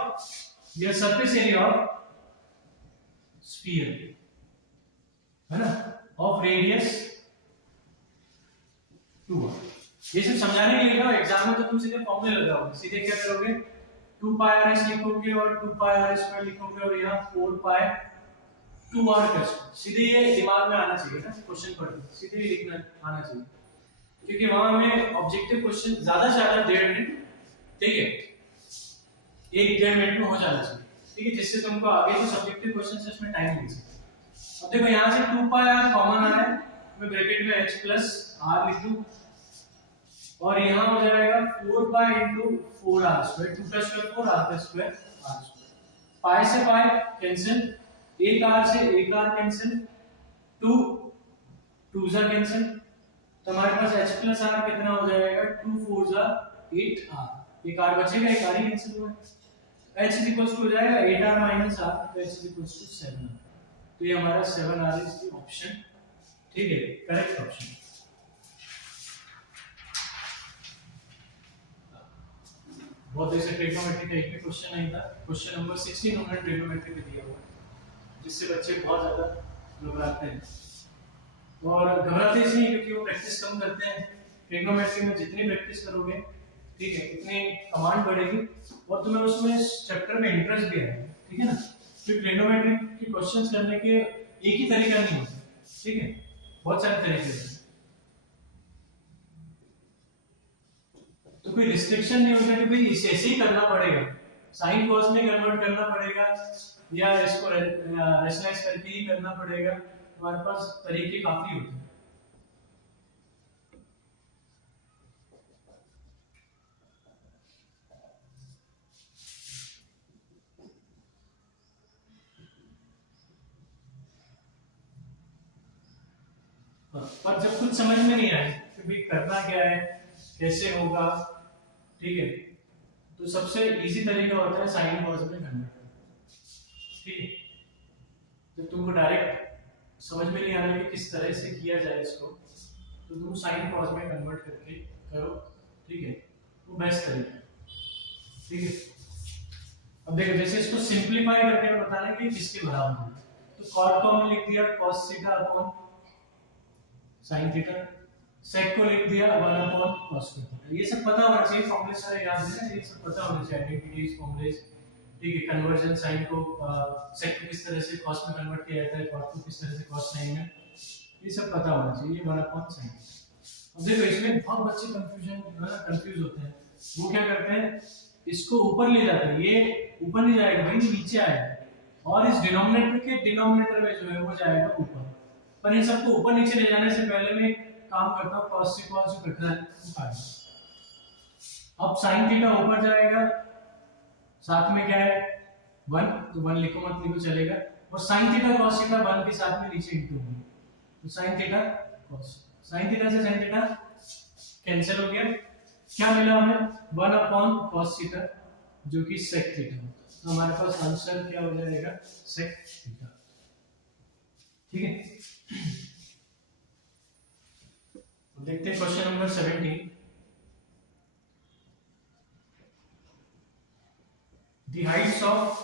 या सरफेस एरिया ऑफ स्फीयर है ना, ऑफ रेडियस 2r। ये सिर्फ समझाने के लिए लिखा, एग्जाम में तो तुम सीधे फॉर्मूले लगाओगे, सीधे क्या करोगे 2 पाई r s लिखोगे और 2 पाई r स्क्वायर लिखोगे और यहाँ 4 पाई 2r का स्क्वायर। सीधे ये दिमाग में आना चाहिए ना, क्वेश्चन पढ़ सीधे ही लिखना आना चाहिए, क्योंकि वहां में ऑब्जेक्टिव क्वेश्चन ज्यादा से ज्यादा 1.5 मिनट, ठीक है, 1-1.5 मिनट में हो जाना चाहिए, ठीक है, जिससे तुमको आगे जो सब्जेक्टिव क्वेश्चन है उसमें टाइम लग सके। अब देखो यहाँ से 2 पाई r कॉमन आ रहा है, मैं ब्रैकेट में h प्लस r लिख दूं और यहाँ हो जाएगा 4 पाई into 4r स्क्वायर, 2 का स्क्वायर 4 r का स्क्वायर r स्क्वायर। पाई से पाई कैंसिल, एक r से एक r कैंसिल, 2 2 जा कैंसिल, तो हमारे पास h प्लस r कितना हो जाएगा 2 4 जा 8r, एक r बचेगा, एक r ही कैंसिल हुआ है, h इज इक्वल टू हो जाएगा 8r माइनस r, तो h is equal to 7r। तो ये हमारा 7r इज द ऑप्शन, ठीक है, करेक्ट ऑप्शन। बहुत ऐसे ट्रिग्नोमेट्री का एक भी क्वेश्चन नहीं था, क्वेश्चन नंबर 16 उन्होंने ट्रिग्नोमेट्री में दिया हुआ है, जिससे बच्चे बहुत ज्यादा घबराते हैं, और घबराते इसलिए क्योंकि वो प्रैक्टिस कम करते हैं। ट्रिग्नोमेट्री में जितनी प्रैक्टिस करोगे, ठीक है, उतनी कमांड बढ़ेगी और तुम्हें उसमें चैप्टर में इंटरेस्ट भी आएगा, ठीक है ना। फिर ट्रिग्नोमेट्री के क्वेश्चंस करने के एक ही तरीका नहीं होता, ठीक है, बहुत सारे तरीके होते हैं, तो कोई रिस्ट्रिक्शन नहीं होता कि भाई इसे ऐसे ही करना पड़ेगा, साइन कॉस में कन्वर्ट करना पड़ेगा या इसको रेशनलाइज करके ही करना पड़ेगा, हमारे पास तरीके काफी होते हैं। पर जब कुछ समझ में नहीं आए कि भाई करना क्या है, कैसे होगा, ठीक है, तो सबसे इजी तरीका होता है साइन कॉस में कन्वर्ट करना, ठीक है। जब तुमको डायरेक्ट समझ में नहीं आ रहा कि किस तरह से किया जाए इसको, तो तुम साइन कॉस में कन्वर्ट करके करो, ठीक है, वो बेस्ट तरीका है, ठीक है। अब देखो जैसे इसको सिंपलीफाई करके बताना है कि किसके बराबर है, तो कॉट कॉमन लिख दिया cos theta upon sin theta, sec को लिख दिया 1 अपॉन cos थीटा। ये सब पता होना चाहिए, फॉर्मूले सारे याद है ना, ये सब पता होना चाहिए, आइडेंटिटीज, फॉर्मूलेस, ठीक है, कन्वर्जन, साइन को सेक को किस तरह से cos में कन्वर्ट किया जाता है, cot को किस तरह से cos sin में, ये सब पता होना चाहिए, ये 1 अपॉन sin। अब देखो इसमें बहुत बच्चे कंफ्यूज होते हैं, वो क्या करते हैं, इसको ऊपर ले जाते हैं, ये ऊपर नहीं जाएगा भाई, नीचे आएगा, और इस डिनोमिनेटर के डिनोमिनेटर में जो है वो जाएगा ऊपर। पर इन सबको ऊपर नीचे ले जाने से पहले मैं काम करता हूं, cos से cos जो कट रहा है वो काट। अब sin थीटा ऊपर जाएगा, साथ में क्या है 1, तो 1 लिखो मत लिखो चलेगा, और sin थीटा cos थीटा 1 के साथ में नीचे इंटू होगा, तो sin theta cos, sin theta से sin थीटा कैंसिल हो गया, क्या मिला हमें 1 अपॉन cos थीटा जो कि sec थीटा होता है, तो हमारे पास आंसर क्या हो जाएगा sec थीटा, ठीक है। देखते हैं question number 17। The heights of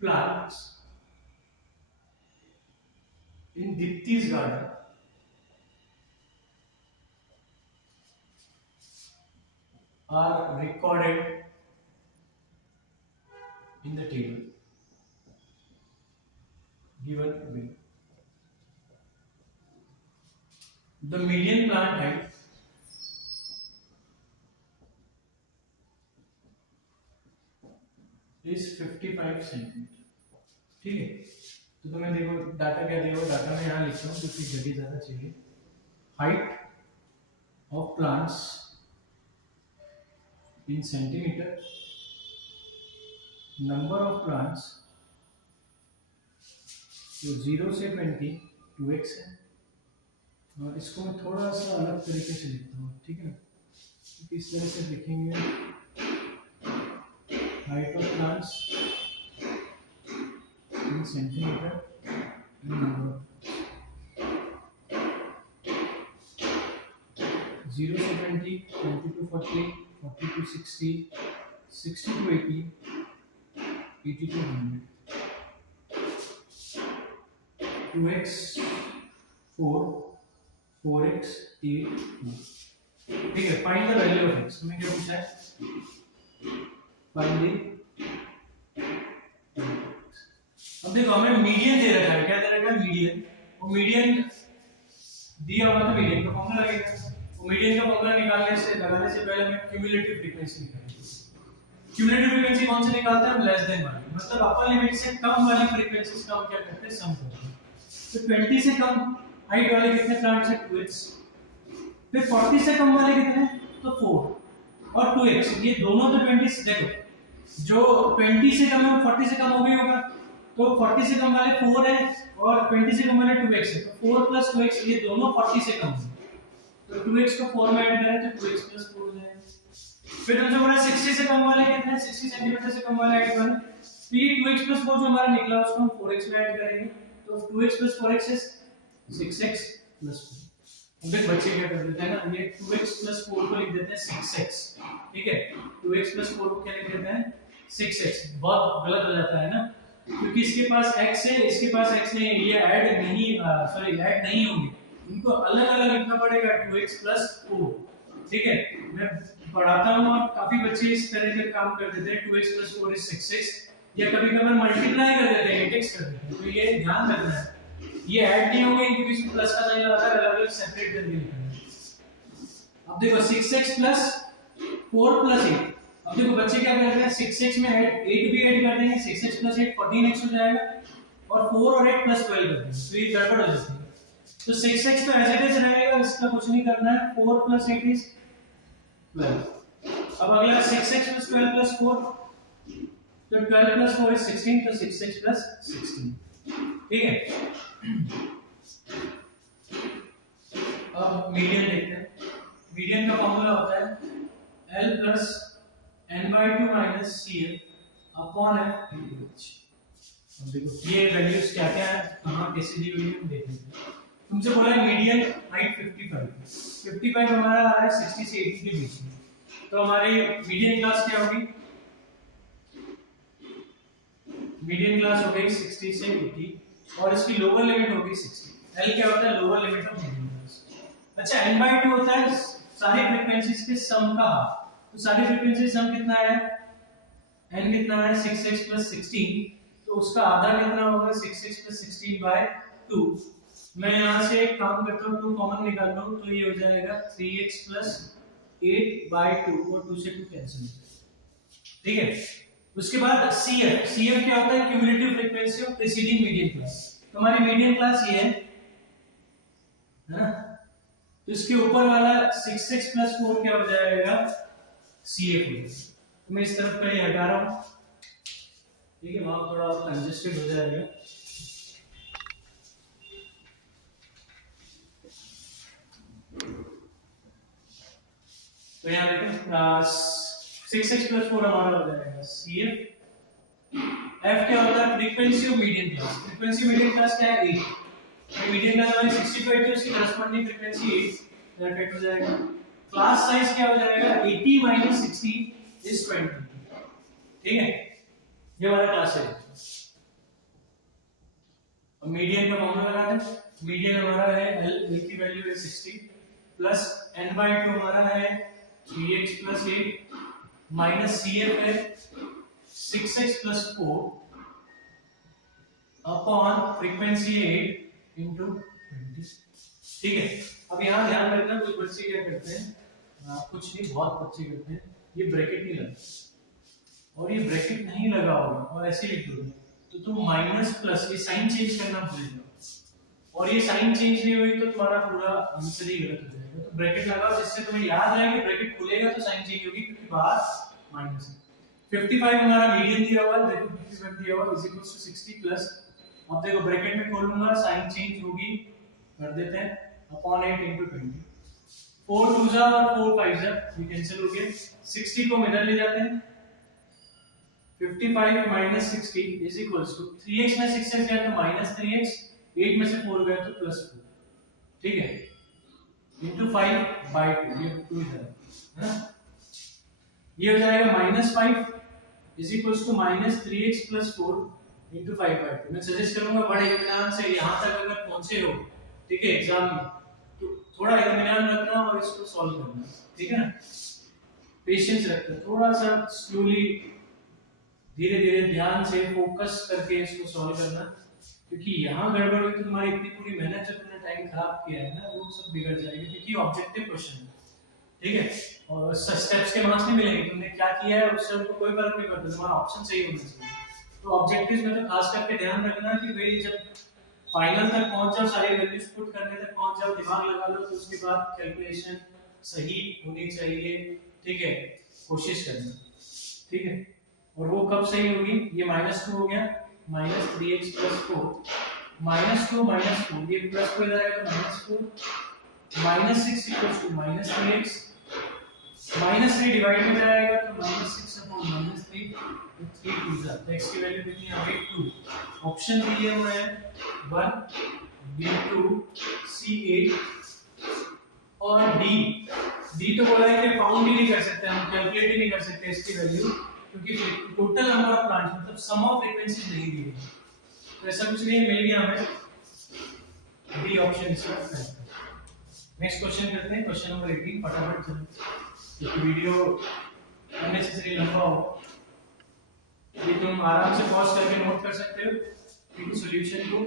plants in Dipti's garden are recorded in the table given below. The median plant height is 55 centimetre, ठीक है। तो तुम्हें देखो डाटा क्या दिया हुआ, डाटा में यहाँ लिखता हूँ क्योंकि जगह ज्यादा चाहिए। Height of plants in centimetre, number of plants जो 0 से 20 2x है, और इसको मैं थोड़ा सा अलग तरीके से लिखता हूँ, ठीक है ना, क्योंकि इस तरह से लिखेंगे height of plants in centimeter and number of 0 से 20, 20 to 40, 40 to 60, 60 to 80, 80 to 100, 2x 4, 4x 8 2. ठीक है, find the value of x। हमें क्या पूछा है? Find the. अब देखो हमें मीडियन दे रखा है। क्या दे रखा है? मीडियन। वो मीडियन दिया हुआ तो मीडियन का फॉर्मूला लगेगा। वो मीडियन का फॉर्मूला लगाने से पहले हमें क्यूमुलेटिव फ्रीक्वेंसी निकालनी है। क्यूमुलेटिव फ्रीक्वेंसी कौन से निकालते हैं हम? लेस देन 1, मतलब अपर लिमिट से कम वाली फ्रीक्वेंसीज का हम क्या करते हैं? सम करते हैं। तो 20 से कम हाइट वाले कितने प्लांट्स हैं? 2x। फिर 40 से कम वाले कितने? तो 4 और 2x। ये दोनों तो 20 से, देखो जो 20 से कम है 40 से कम हो भी होगा, तो 40 से कम वाले 4 है और 20 से कम वाले 2x है, तो 4 + 2x ये दोनों 40 से कम है, तो 2x को 4 में ऐड करें तो 2x + 4 हो जाएगा। फिर हम जो हमारा 60 से कम वाले कितने हैं? 60 सेंटीमीटर से कम वाले ऐड करें, तो ये 2x + 4 जो हमारा निकला उसको हम 4x में ऐड करेंगे, तो 2x + 4x is 6x + 4। अब देख बच्चे क्या कर देते हैं ना, ये 2x + 4 को लिख देते हैं 6x। ठीक है, 2x + 4 को क्या लिख देते हैं? 6x। बहुत गलत हो जाता है ना, क्योंकि इसके पास x है, इसके पास x नहीं है, ये ऐड नहीं होंगे, इनको अलग-अलग लिखना पड़ेगा 2x + 4। ठीक है, मैं पढ़ाता हूं और काफी बच्चे इस तरह के काम कर देते हैं, 2x + 4 is 6x, या कभी-कभार मल्टीप्लाई कर देते हैं, 8x कर देते हैं, तो ये ध्यान रखना है, ये ऐड नहीं होंगे, इनके बीच में प्लस का साइन लगाता है, अलग-अलग सेपरेट करके लिखना है। अब देखो 6x + 4 + 8। अब देखो बच्चे क्या करते हैं, 6x में 8 भी ऐड कर देंगे, 6x + 8 14x हो जाएगा, और 4 और 8 + 12 कर देंगे, तो ये गड़बड़ हो जाती है। तो 6x तो एज इट इज रहेगा, इसका कुछ नहीं करना है, 4 + 8 is 12। अब अगला 6x + 12 + 4, तो 12 + 4 is 16, तो 6x + 16। ठीक है, अब मीडियन देखते हैं। मीडियन का फॉर्मूला होता है L + n/2 - CF / F × H। अब देखो ये वैल्यूज क्या-क्या है, कहां कैसे दी हुई है हम देख लेते हैं। तुमसे बोला है मीडियन हाइट 55 हमारा आ रहा है 60 से 80 के बीच में, तो हमारी मीडियन क्लास क्या होगी? मीडियन क्लास हो गई 60 से 80 और इसकी लोअर लिमिट होगी 60। L क्या होता है? Lower limit of median class. अच्छा, n/2 होता है सारी फ्रीक्वेंसीज के सम का हाफ, तो सारी फ्रीक्वेंसी सम कितना है? n कितना है? 6x + 16, तो उसका आधा कितना होगा? 6x + 16/2। मैं यहां से एक काम करता हूं, 2 कॉमन निकाल लो, तो ये हो जाएगा 3x + 8/2 और 2 से 2 कैंसिल। ठीक है, उसके बाद CF क्या होता है? Cumulative frequency of preceding median class. तो हमारी मीडियन क्लास ये है ना, तो इसके ऊपर वाला 6x + 4 क्या हो जाएगा? CF हो जाएगा। तो मैं इस तरफ कहीं हटा रहा हूं, ठीक है, वहां थोड़ा कंजेस्टेड हो जाएगा। तो यहाँ देखो 6x + 4 हमारा हो जाएगा CF। F क्या होता है? Frequency of median class. Frequency median class क्या है? 8। मीडियन क्लास हमारी 60 to 80, उसकी करस्पॉन्डिंग फ्रीक्वेंसी 8, तो इफेक्ट हो जाएगा। क्लास साइज क्या हो जाएगा? 80 - 60 is 20। ठीक है, ये हमारा क्लास साइज। अब मीडियन का फॉर्मूला लगा दें। मीडियन हमारा है L की वैल्यू है 60 प्लस n/2 हमारा है 3x + 8 माइनस CF है 6x + 4 अपॉन फ्रीक्वेंसी 8 × 20। ठीक है, अब यहाँ ध्यान रखना, कुछ बच्चे क्या करते हैं, कुछ नहीं बहुत बच्चे करते हैं, ये ब्रैकेट नहीं लगता, और ये ब्रैकेट नहीं लगा होगा और ऐसे लिख दोगे, तो तुम माइनस प्लस ये साइन चेंज करना भूल जाओ, और ये साइन चेंज नहीं हुई तो तुम्हारा पूरा आंसर ही गलत हो जाएगा। तो ब्रैकेट लगाओ जिससे तुम्हें याद रहे कि ब्रैकेट खुलेगा तो साइन चेंज होगी, क्योंकि बाहर माइनस है। 55 हमारा मीडियन दिया हुआ है, देखो 55 दिया हुआ इज इक्वल टू 60 प्लस, अब देखो ब्रैकेट में खोलूंगा, साइन चेंज होगी, कर देते हैं अपॉन 8 × 20। 4 2 और 4 5 ये कैंसिल हो गए, 60 को इधर ले जाते हैं, 55 minus 60 is equals to 3x में 6 से गया तो माइनस 3x, 8 में से 4 गया तो प्लस 4, ठीक है, इनटू 5 बाय 2, ये 2 इधर है ना, ये हो जाएगा minus 5 is equals to minus 3x plus 4 into 5 by 2। मैं सजेस्ट करूंगा बड़े इत्मीनान से यहां तक अगर पहुंचे हो, ठीक है, एग्जाम में, तो थोड़ा इत्मीनान रखना और इसको सॉल्व करना, ठीक है ना, पेशेंस रखना, थोड़ा सा स्लोली, धीरे धीरे ध्यान से फोकस करके इसको सॉल्व करना, क्योंकि यहाँ गड़बड़ हुई तो तुम्हारी इतनी पूरी मेहनत जो तुमने टाइम खराब किया है ना, वो सब बिगड़ जाएगी, क्योंकि ऑब्जेक्टिव क्वेश्चन है, ठीक है, और स्टेप्स के मार्क्स नहीं मिलेंगे, तुमने क्या किया है उससे उनको कोई फर्क नहीं पड़ता, तुम्हारा ऑप्शन सही होना चाहिए। तो ऑब्जेक्टिव्स में तो खास करके ध्यान रखना कि भाई जब फाइनल तक पहुंच जाओ, सारी वैल्यूज पुट करने तक पहुंच जाओ, दिमाग लगा लो, तो उसके बाद कैलकुलेशन सही होनी चाहिए, ठीक है, कोशिश करना, ठीक है। और वो कब सही होगी, ये -2 हो गया, माइनस 3x प्लस 4, -2 माइनस 4, ये प्लस को इधर आएगा तो -4, -6 इक्वल्स टू -3x, -3 डिवाइड में जाएगा तो -6 अपॉन -3, तो 3 टू जा, तो x की वैल्यू कितनी आ गई 2। ऑप्शन दिए हुए हैं 1, B2, C8 और D तो बोला है कि फाउंड ही नहीं कर सकते, हम कैलकुलेट ही नहीं कर सकते इसकी वैल्यू, क्योंकि टोटल नंबर ऑफ प्लांट्स मतलब सम ऑफ फ्रीक्वेंसीज नहीं दी गई, तो ऐसा कुछ नहीं मिल गया हमें, डी ऑप्शन इसका है। नेक्स्ट क्वेश्चन करते हैं, क्वेश्चन नंबर 18, फटाफट चलते, क्योंकि वीडियो अननेसेसरी लंबा हो, ये तुम आराम से पॉज करके नोट कर सकते हो, क्योंकि सॉल्यूशन को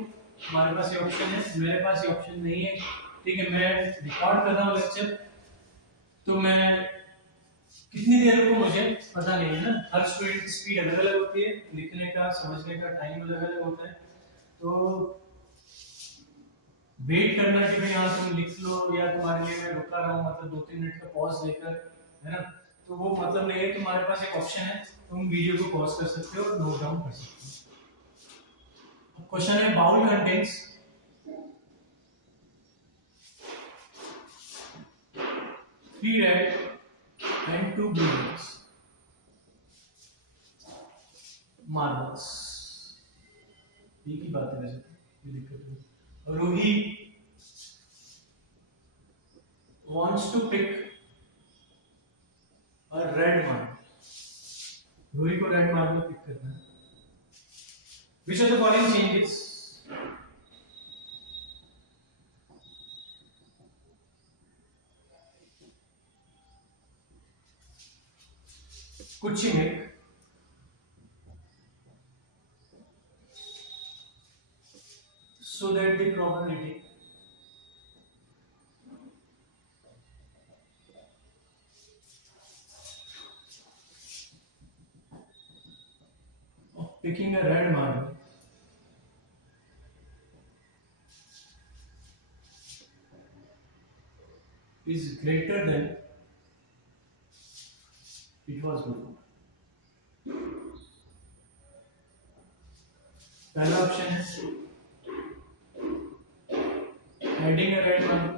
हमारे पास ये ऑप्शन है, मेरे पास ये ऑप्शन नहीं है, ठीक है, मैं रिकॉर्ड कर रहा हूँ लेक्चर, तो मैं कितनी देर को मुझे पता नहीं है ना, हर स्टूडेंट की स्पीड अलग अलग होती है, लिखने का समझने का टाइम अलग अलग होता है, तो वेट करना कि भाई हाँ तुम लिख लो, या तुम्हारे लिए मैं रुका रहा हूँ मतलब 2-3 मिनट का पॉज लेकर, है ना, तो वो मतलब नहीं है, तुम्हारे पास एक ऑप्शन है, तुम वीडियो को पॉज कर सकते हो और नोट डाउन कर सकते हो। क्वेश्चन है, bowl contains 3 red and 2 blue marbles, एक ही बात है वैसे, ये दिक्कत है। Ruhi wants to pick a red marble, Ruhi को रेड मार्बल पिक करना है। Which of the following changes could she make so that the probability of picking a red marble is greater than it was before? पहला ऑप्शन है एडिंग अ रेड मार्बल,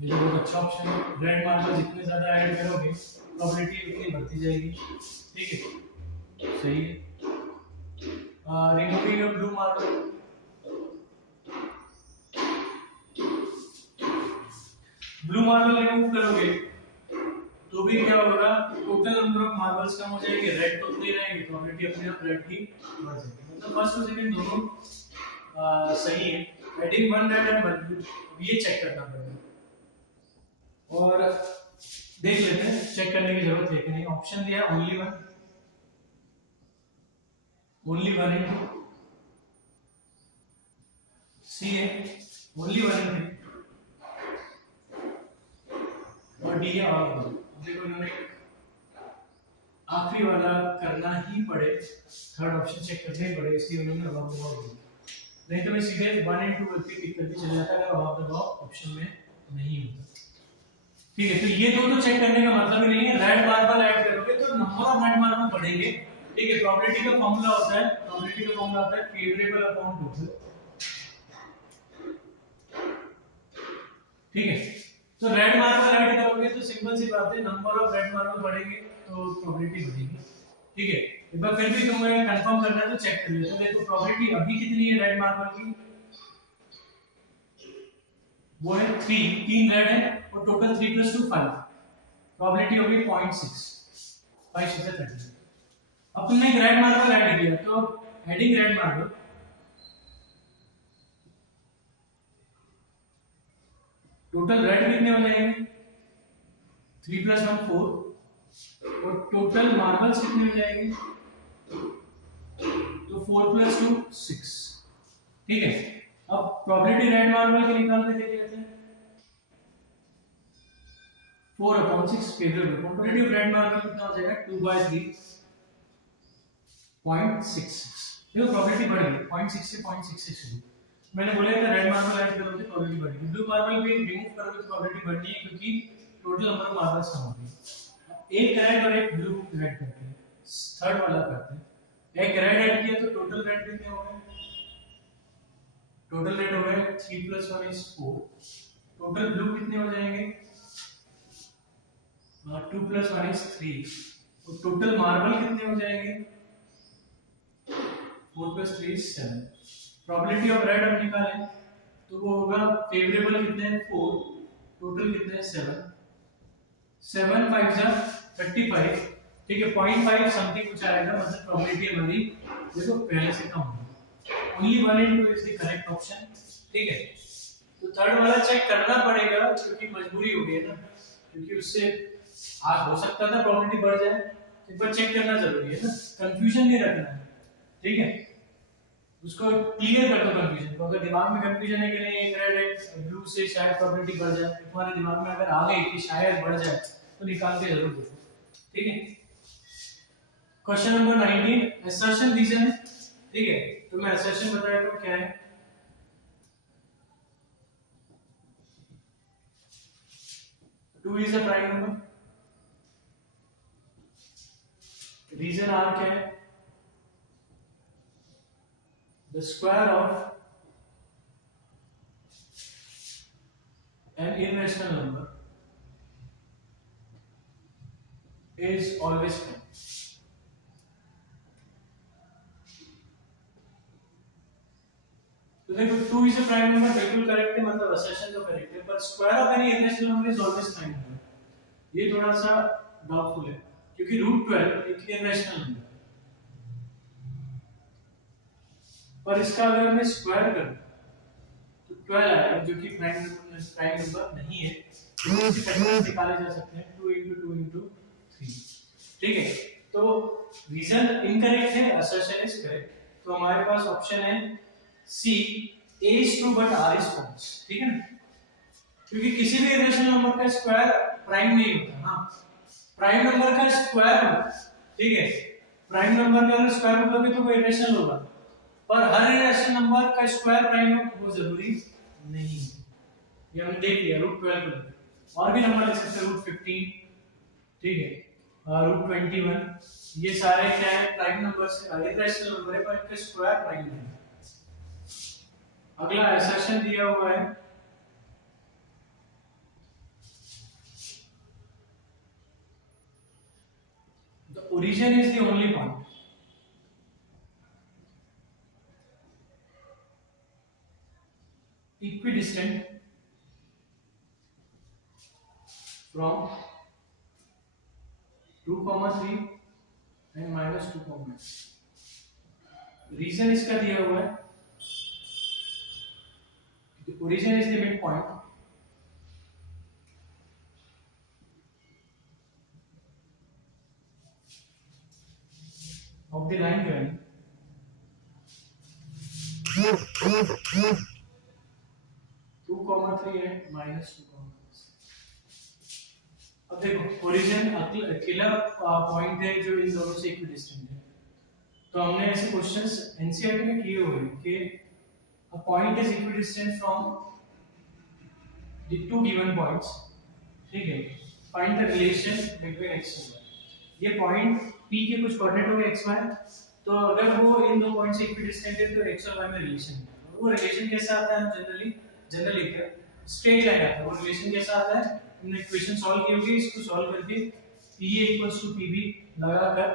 ये बहुत अच्छा ऑप्शन है, रेड मार्बल जितने ज्यादा ऐड करोगे प्रोबेबिलिटी उतनी बढ़ती जाएगी, ठीक है, सही है। Removing a blue marble, blue marble remove करोगे तो भी क्या होगा, टोटल नंबर ऑफ मार्बल्स कम हो जाएंगे, रेड तो उतने रहेंगे, प्रोबेबिलिटी अपने आप रेड की बढ़ जाएगी, मतलब फर्स्ट और सेकंड दोनों सही है। एडिंग 1 रेड एंड 1 ब्लू, ये चेक करना पड़ेगा, और देख लेते हैं, चेक करने की जरूरत है कि नहीं। ऑप्शन दिया ओनली वन है, सी है ओनली वन है, और डी है ऑल वन। देखो इन्होंने आखिरी वाला करना ही पड़े, थर्ड ऑप्शन चेक करने ही पड़े, इसलिए उन्होंने अबाउट द बॉक्स, नहीं तो मैं सीधे 1 and 2 करके टिक करके चले जाता अगर अबाउट द बॉक्स ऑप्शन में नहीं होता, ठीक है। तो ये दो तो चेक करने का मतलब ही नहीं है, रेड मार्बल ऐड करोगे तो नंबर ऑफ रेड मार्बल बढ़ेंगे, ठीक है, प्रोबेबिलिटी का फार्मूला होता है फेवरेबल अपॉन टोटल, ठीक है। तो रेड मार्बल ऐड करोगे तो सिंपल सी बात है, नंबर ऑफ रेड मार्बल बढ़ेंगे तो प्रोबेबिलिटी बढ़ेगी, ठीक है, एक बार फिर भी तुम्हें कंफर्म करना है तो चेक कर लेते हैं। देखो प्रोबेबिलिटी अभी कितनी है रेड मार्बल की, वो है 3, 3 रेड है और टोटल 3 + 2 5, प्रोबेबिलिटी हो गई 0.6, 5 से 30। अब तुमने एक रेड मार्बल ऐड किया, तो adding red marble total red कितने हो जाएंगे, 3 + 1 4, और टोटल मार्बल्स कितने हो जाएंगे, तो 4 + 2 6। ठीक है, अब प्रोबेबिलिटी रेड मार्बल की निकाल के देख लेते हैं। 4/6 favourable, probability of red marble कितना हो जाएगा, 2/3 0.66। देखो प्रोबेबिलिटी बढ़ गई 0.6 से 0.66 हुई। मैंने बोला था रेड मार्बल ऐड करोगे तो प्रोबेबिलिटी बढ़ेगी, ब्लू मार्बल भी रिमूव करोगे तो प्रोबेबिलिटी बढ़नी है, क्योंकि टोटल नंबर ऑफ मार्बल्स कम हो गई। एक रेड और एक ब्लू ऐड करते हैं, थर्ड वाला करते हैं। एक रेड ऐड किया तो टोटल रेड कितने हो गए, टोटल रेड हो गए 3 + 1 = 4, टोटल ब्लू कितने हो जाएंगे, 2 + 1 = 3, और टोटल मार्बल कितने हो जाएंगे, 4 + 3 = 7। प्रोबेबिलिटी ऑफ रेड हम निकालें तो वो होगा फेवरेबल कितने हैं 4, टोटल कितने हैं 7, 7 × 5 = 35। ठीक है, 0.5 समथिंग कुछ आएगा, मतलब प्रोबेबिलिटी हमारी देखो पहले से कम है। Only 1 × 2 is the correct option. ठीक है, तो थर्ड वाला चेक करना पड़ेगा क्योंकि मजबूरी हो गई है ना, क्योंकि उससे आज हो सकता था प्रोबेबिलिटी बढ़ जाए, एक बार चेक करना जरूरी है ना, कंफ्यूजन नहीं रखना है। ठीक है, उसको क्लियर कर दो कंफ्यूजन को। अगर दिमाग में कंफ्यूजन है कि नहीं एक रेड है ब्लू से शायद प्रोबेबिलिटी बढ़ जाए, तुम्हारे दिमाग में अगर आ गई कि शायद बढ़ जाए तो निकाल के जरूर देखो। ठीक है, क्वेश्चन नंबर 19 असर्शन रीजन। ठीक है, तो मैं असर्शन बताया तो क्या है, two is a prime number, reason आर क्या है, the square of an irrational number is always prime। तो देखो 2 इज अ प्राइम नंबर बिल्कुल करेक्ट है, मतलब असर्शन तो करेक्ट है, पर square of any irrational number is always prime number ये थोड़ा सा डाउटफुल है, क्योंकि √12 एक इरेशनल नंबर है, पर इसका अगर मैं स्क्वायर करूं तो 12 आएगा, जो कि प्राइम नंबर नहीं है। तो इससे फैक्टर्स निकाले जा सकते हैं 2 × 2 × 3। ठीक है, तो रीजन इनकरेक्ट है, असर्शन इज करेक्ट। तो हमारे पास ऑप्शन है सी, a is true but r is false। ठीक है ना, क्योंकि किसी भी इरेशनल नंबर का स्क्वायर प्राइम नहीं होता। हाँ, प्राइम नंबर का स्क्वायर होगा, ठीक है, प्राइम नंबर का अगर स्क्वायर रूट लोगे तो वो इरेशनल होगा, पर हर इरेशनल नंबर का स्क्वायर प्राइम हो वो जरूरी नहीं है। ये हमने देख लिया √12 को, और भी नंबर लिख सकते हैं √15, ठीक है, √21, ये सारे क्या है प्राइम नंबर से इरेशनल नंबर है, पर इनका स्क्वायर प्राइम नहीं है। अगला असर्शन दिया हुआ है the origin is the only point equidistant from 2,3 and -2,9। Reason इसका दिया हुआ है the origin is the midpoint of the line joining 2,3 and -2,9। अब देखो ओरिजिन अकेला पॉइंट है जो इन दोनों से इक्विडिस्टेंट है, तो हमने ऐसे क्वेश्चंस एनसीईआरटी में किए हुए हैं कि a point is equidistant from the two given points। ठीक है, find the relation between x and y। ये पॉइंट p के कुछ कोऑर्डिनेट हो गए x y, तो अगर वो इन दो पॉइंट से इक्विडिस्टेंट है तो x और y में रिलेशन है। वो रिलेशन कैसा आता है, हम जनरली स्ट्रेट लाइन आता है। वो रिलेशन कैसा आता है, हमने इक्वेशन सॉल्व की होगी, इसको सॉल्व करके pa = pb लगाकर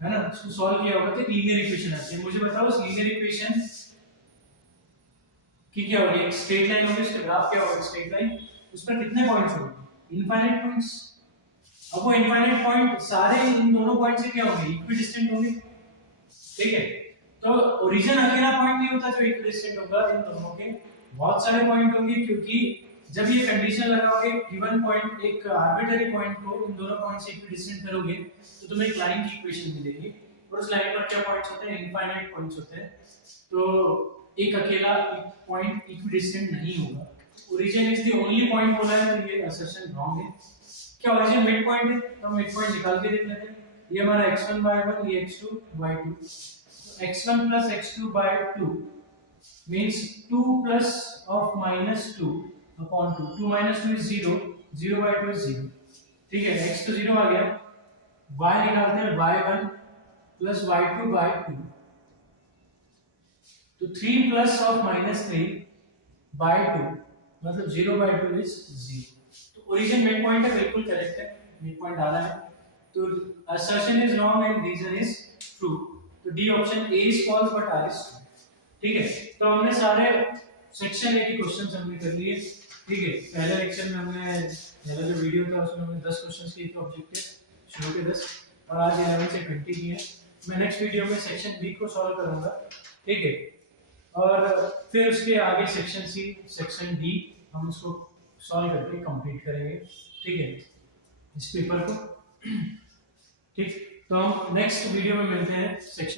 है ना, इसको सॉल्व किया होगा तो लीनियर इक्वेशन आती है। मुझे बताओ उस लीनियर इक्वेशन की क्या होगी, एक स्ट्रेट लाइन होगी, उसका ग्राफ क्या होगा, स्ट्रेट लाइन, उस पर कितने पॉइंट्स होंगे, इनफाइनाइट पॉइंट्स। अब वो इनफाइनाइट पॉइंट सारे इन दोनों पॉइंट से क्या होंगे, इक्विडिस्टेंट होंगे, ठीक है। तो ओरिजिन अकेला पॉइंट नहीं होता जो इक्विडिस्टेंट होगा, इन दोनों के बहुत सारे पॉइंट होंगे, क्योंकि जब ये कंडीशन लगाओगे गिवन पॉइंट, एक आर्बिट्ररी पॉइंट को इन दोनों पॉइंट से इक्विडिस्टेंट करोगे तो तुम्हें एक लाइन की इक्वेशन मिलेगी, और उस लाइन पर क्या पॉइंट्स होते हैं, इनफाइनाइट पॉइंट्स होते हैं। तो एक अकेला पॉइंट इक्विडिस्टेंट नहीं होगा। Origin is the only point बोला है, तो ये असर्शन रॉन्ग है। क्या ओरिजिन मिड पॉइंट है, तो मिड पॉइंट निकाल के देख लेते हैं। ये हमारा x1 by 1, ये x2 by 2, तो x1 plus x2 by 2 means 2 plus of minus 2 upon 2, 2 minus 2 is 0, 0 by 2 is 0, ठीक है। x तो 0 आ गया, y निकालते हैं y1 plus y2 by 2, तो 3 plus of minus 3 by 2 मतलब 0 by 2 is 0। तो ओरिजिन मिड पॉइंट है, बिल्कुल करेक्ट है, मिड पॉइंट आ रहा है। तो assertion is wrong and reason is true, तो D option A is false but r is true, ठीक है। तो हमने सारे सेक्शन ए के क्वेश्चंस हमने कर लिए, ठीक है। पहले लेक्चर में हमने, पहला जो वीडियो था उसमें हमने 10 क्वेश्चंस किए थे ऑब्जेक्टिव शुरू के 10, और आज 11 से 20 किए। मैं नेक्स्ट वीडियो में सेक्शन बी को सॉल्व करूंगा, ठीक है, और फिर उसके आगे सेक्शन सी, सेक्शन डी हम उसको सॉल्व करके कंप्लीट करेंगे, ठीक है, इस पेपर को, ठीक। तो हम नेक्स्ट वीडियो में मिलते हैं सेक्शन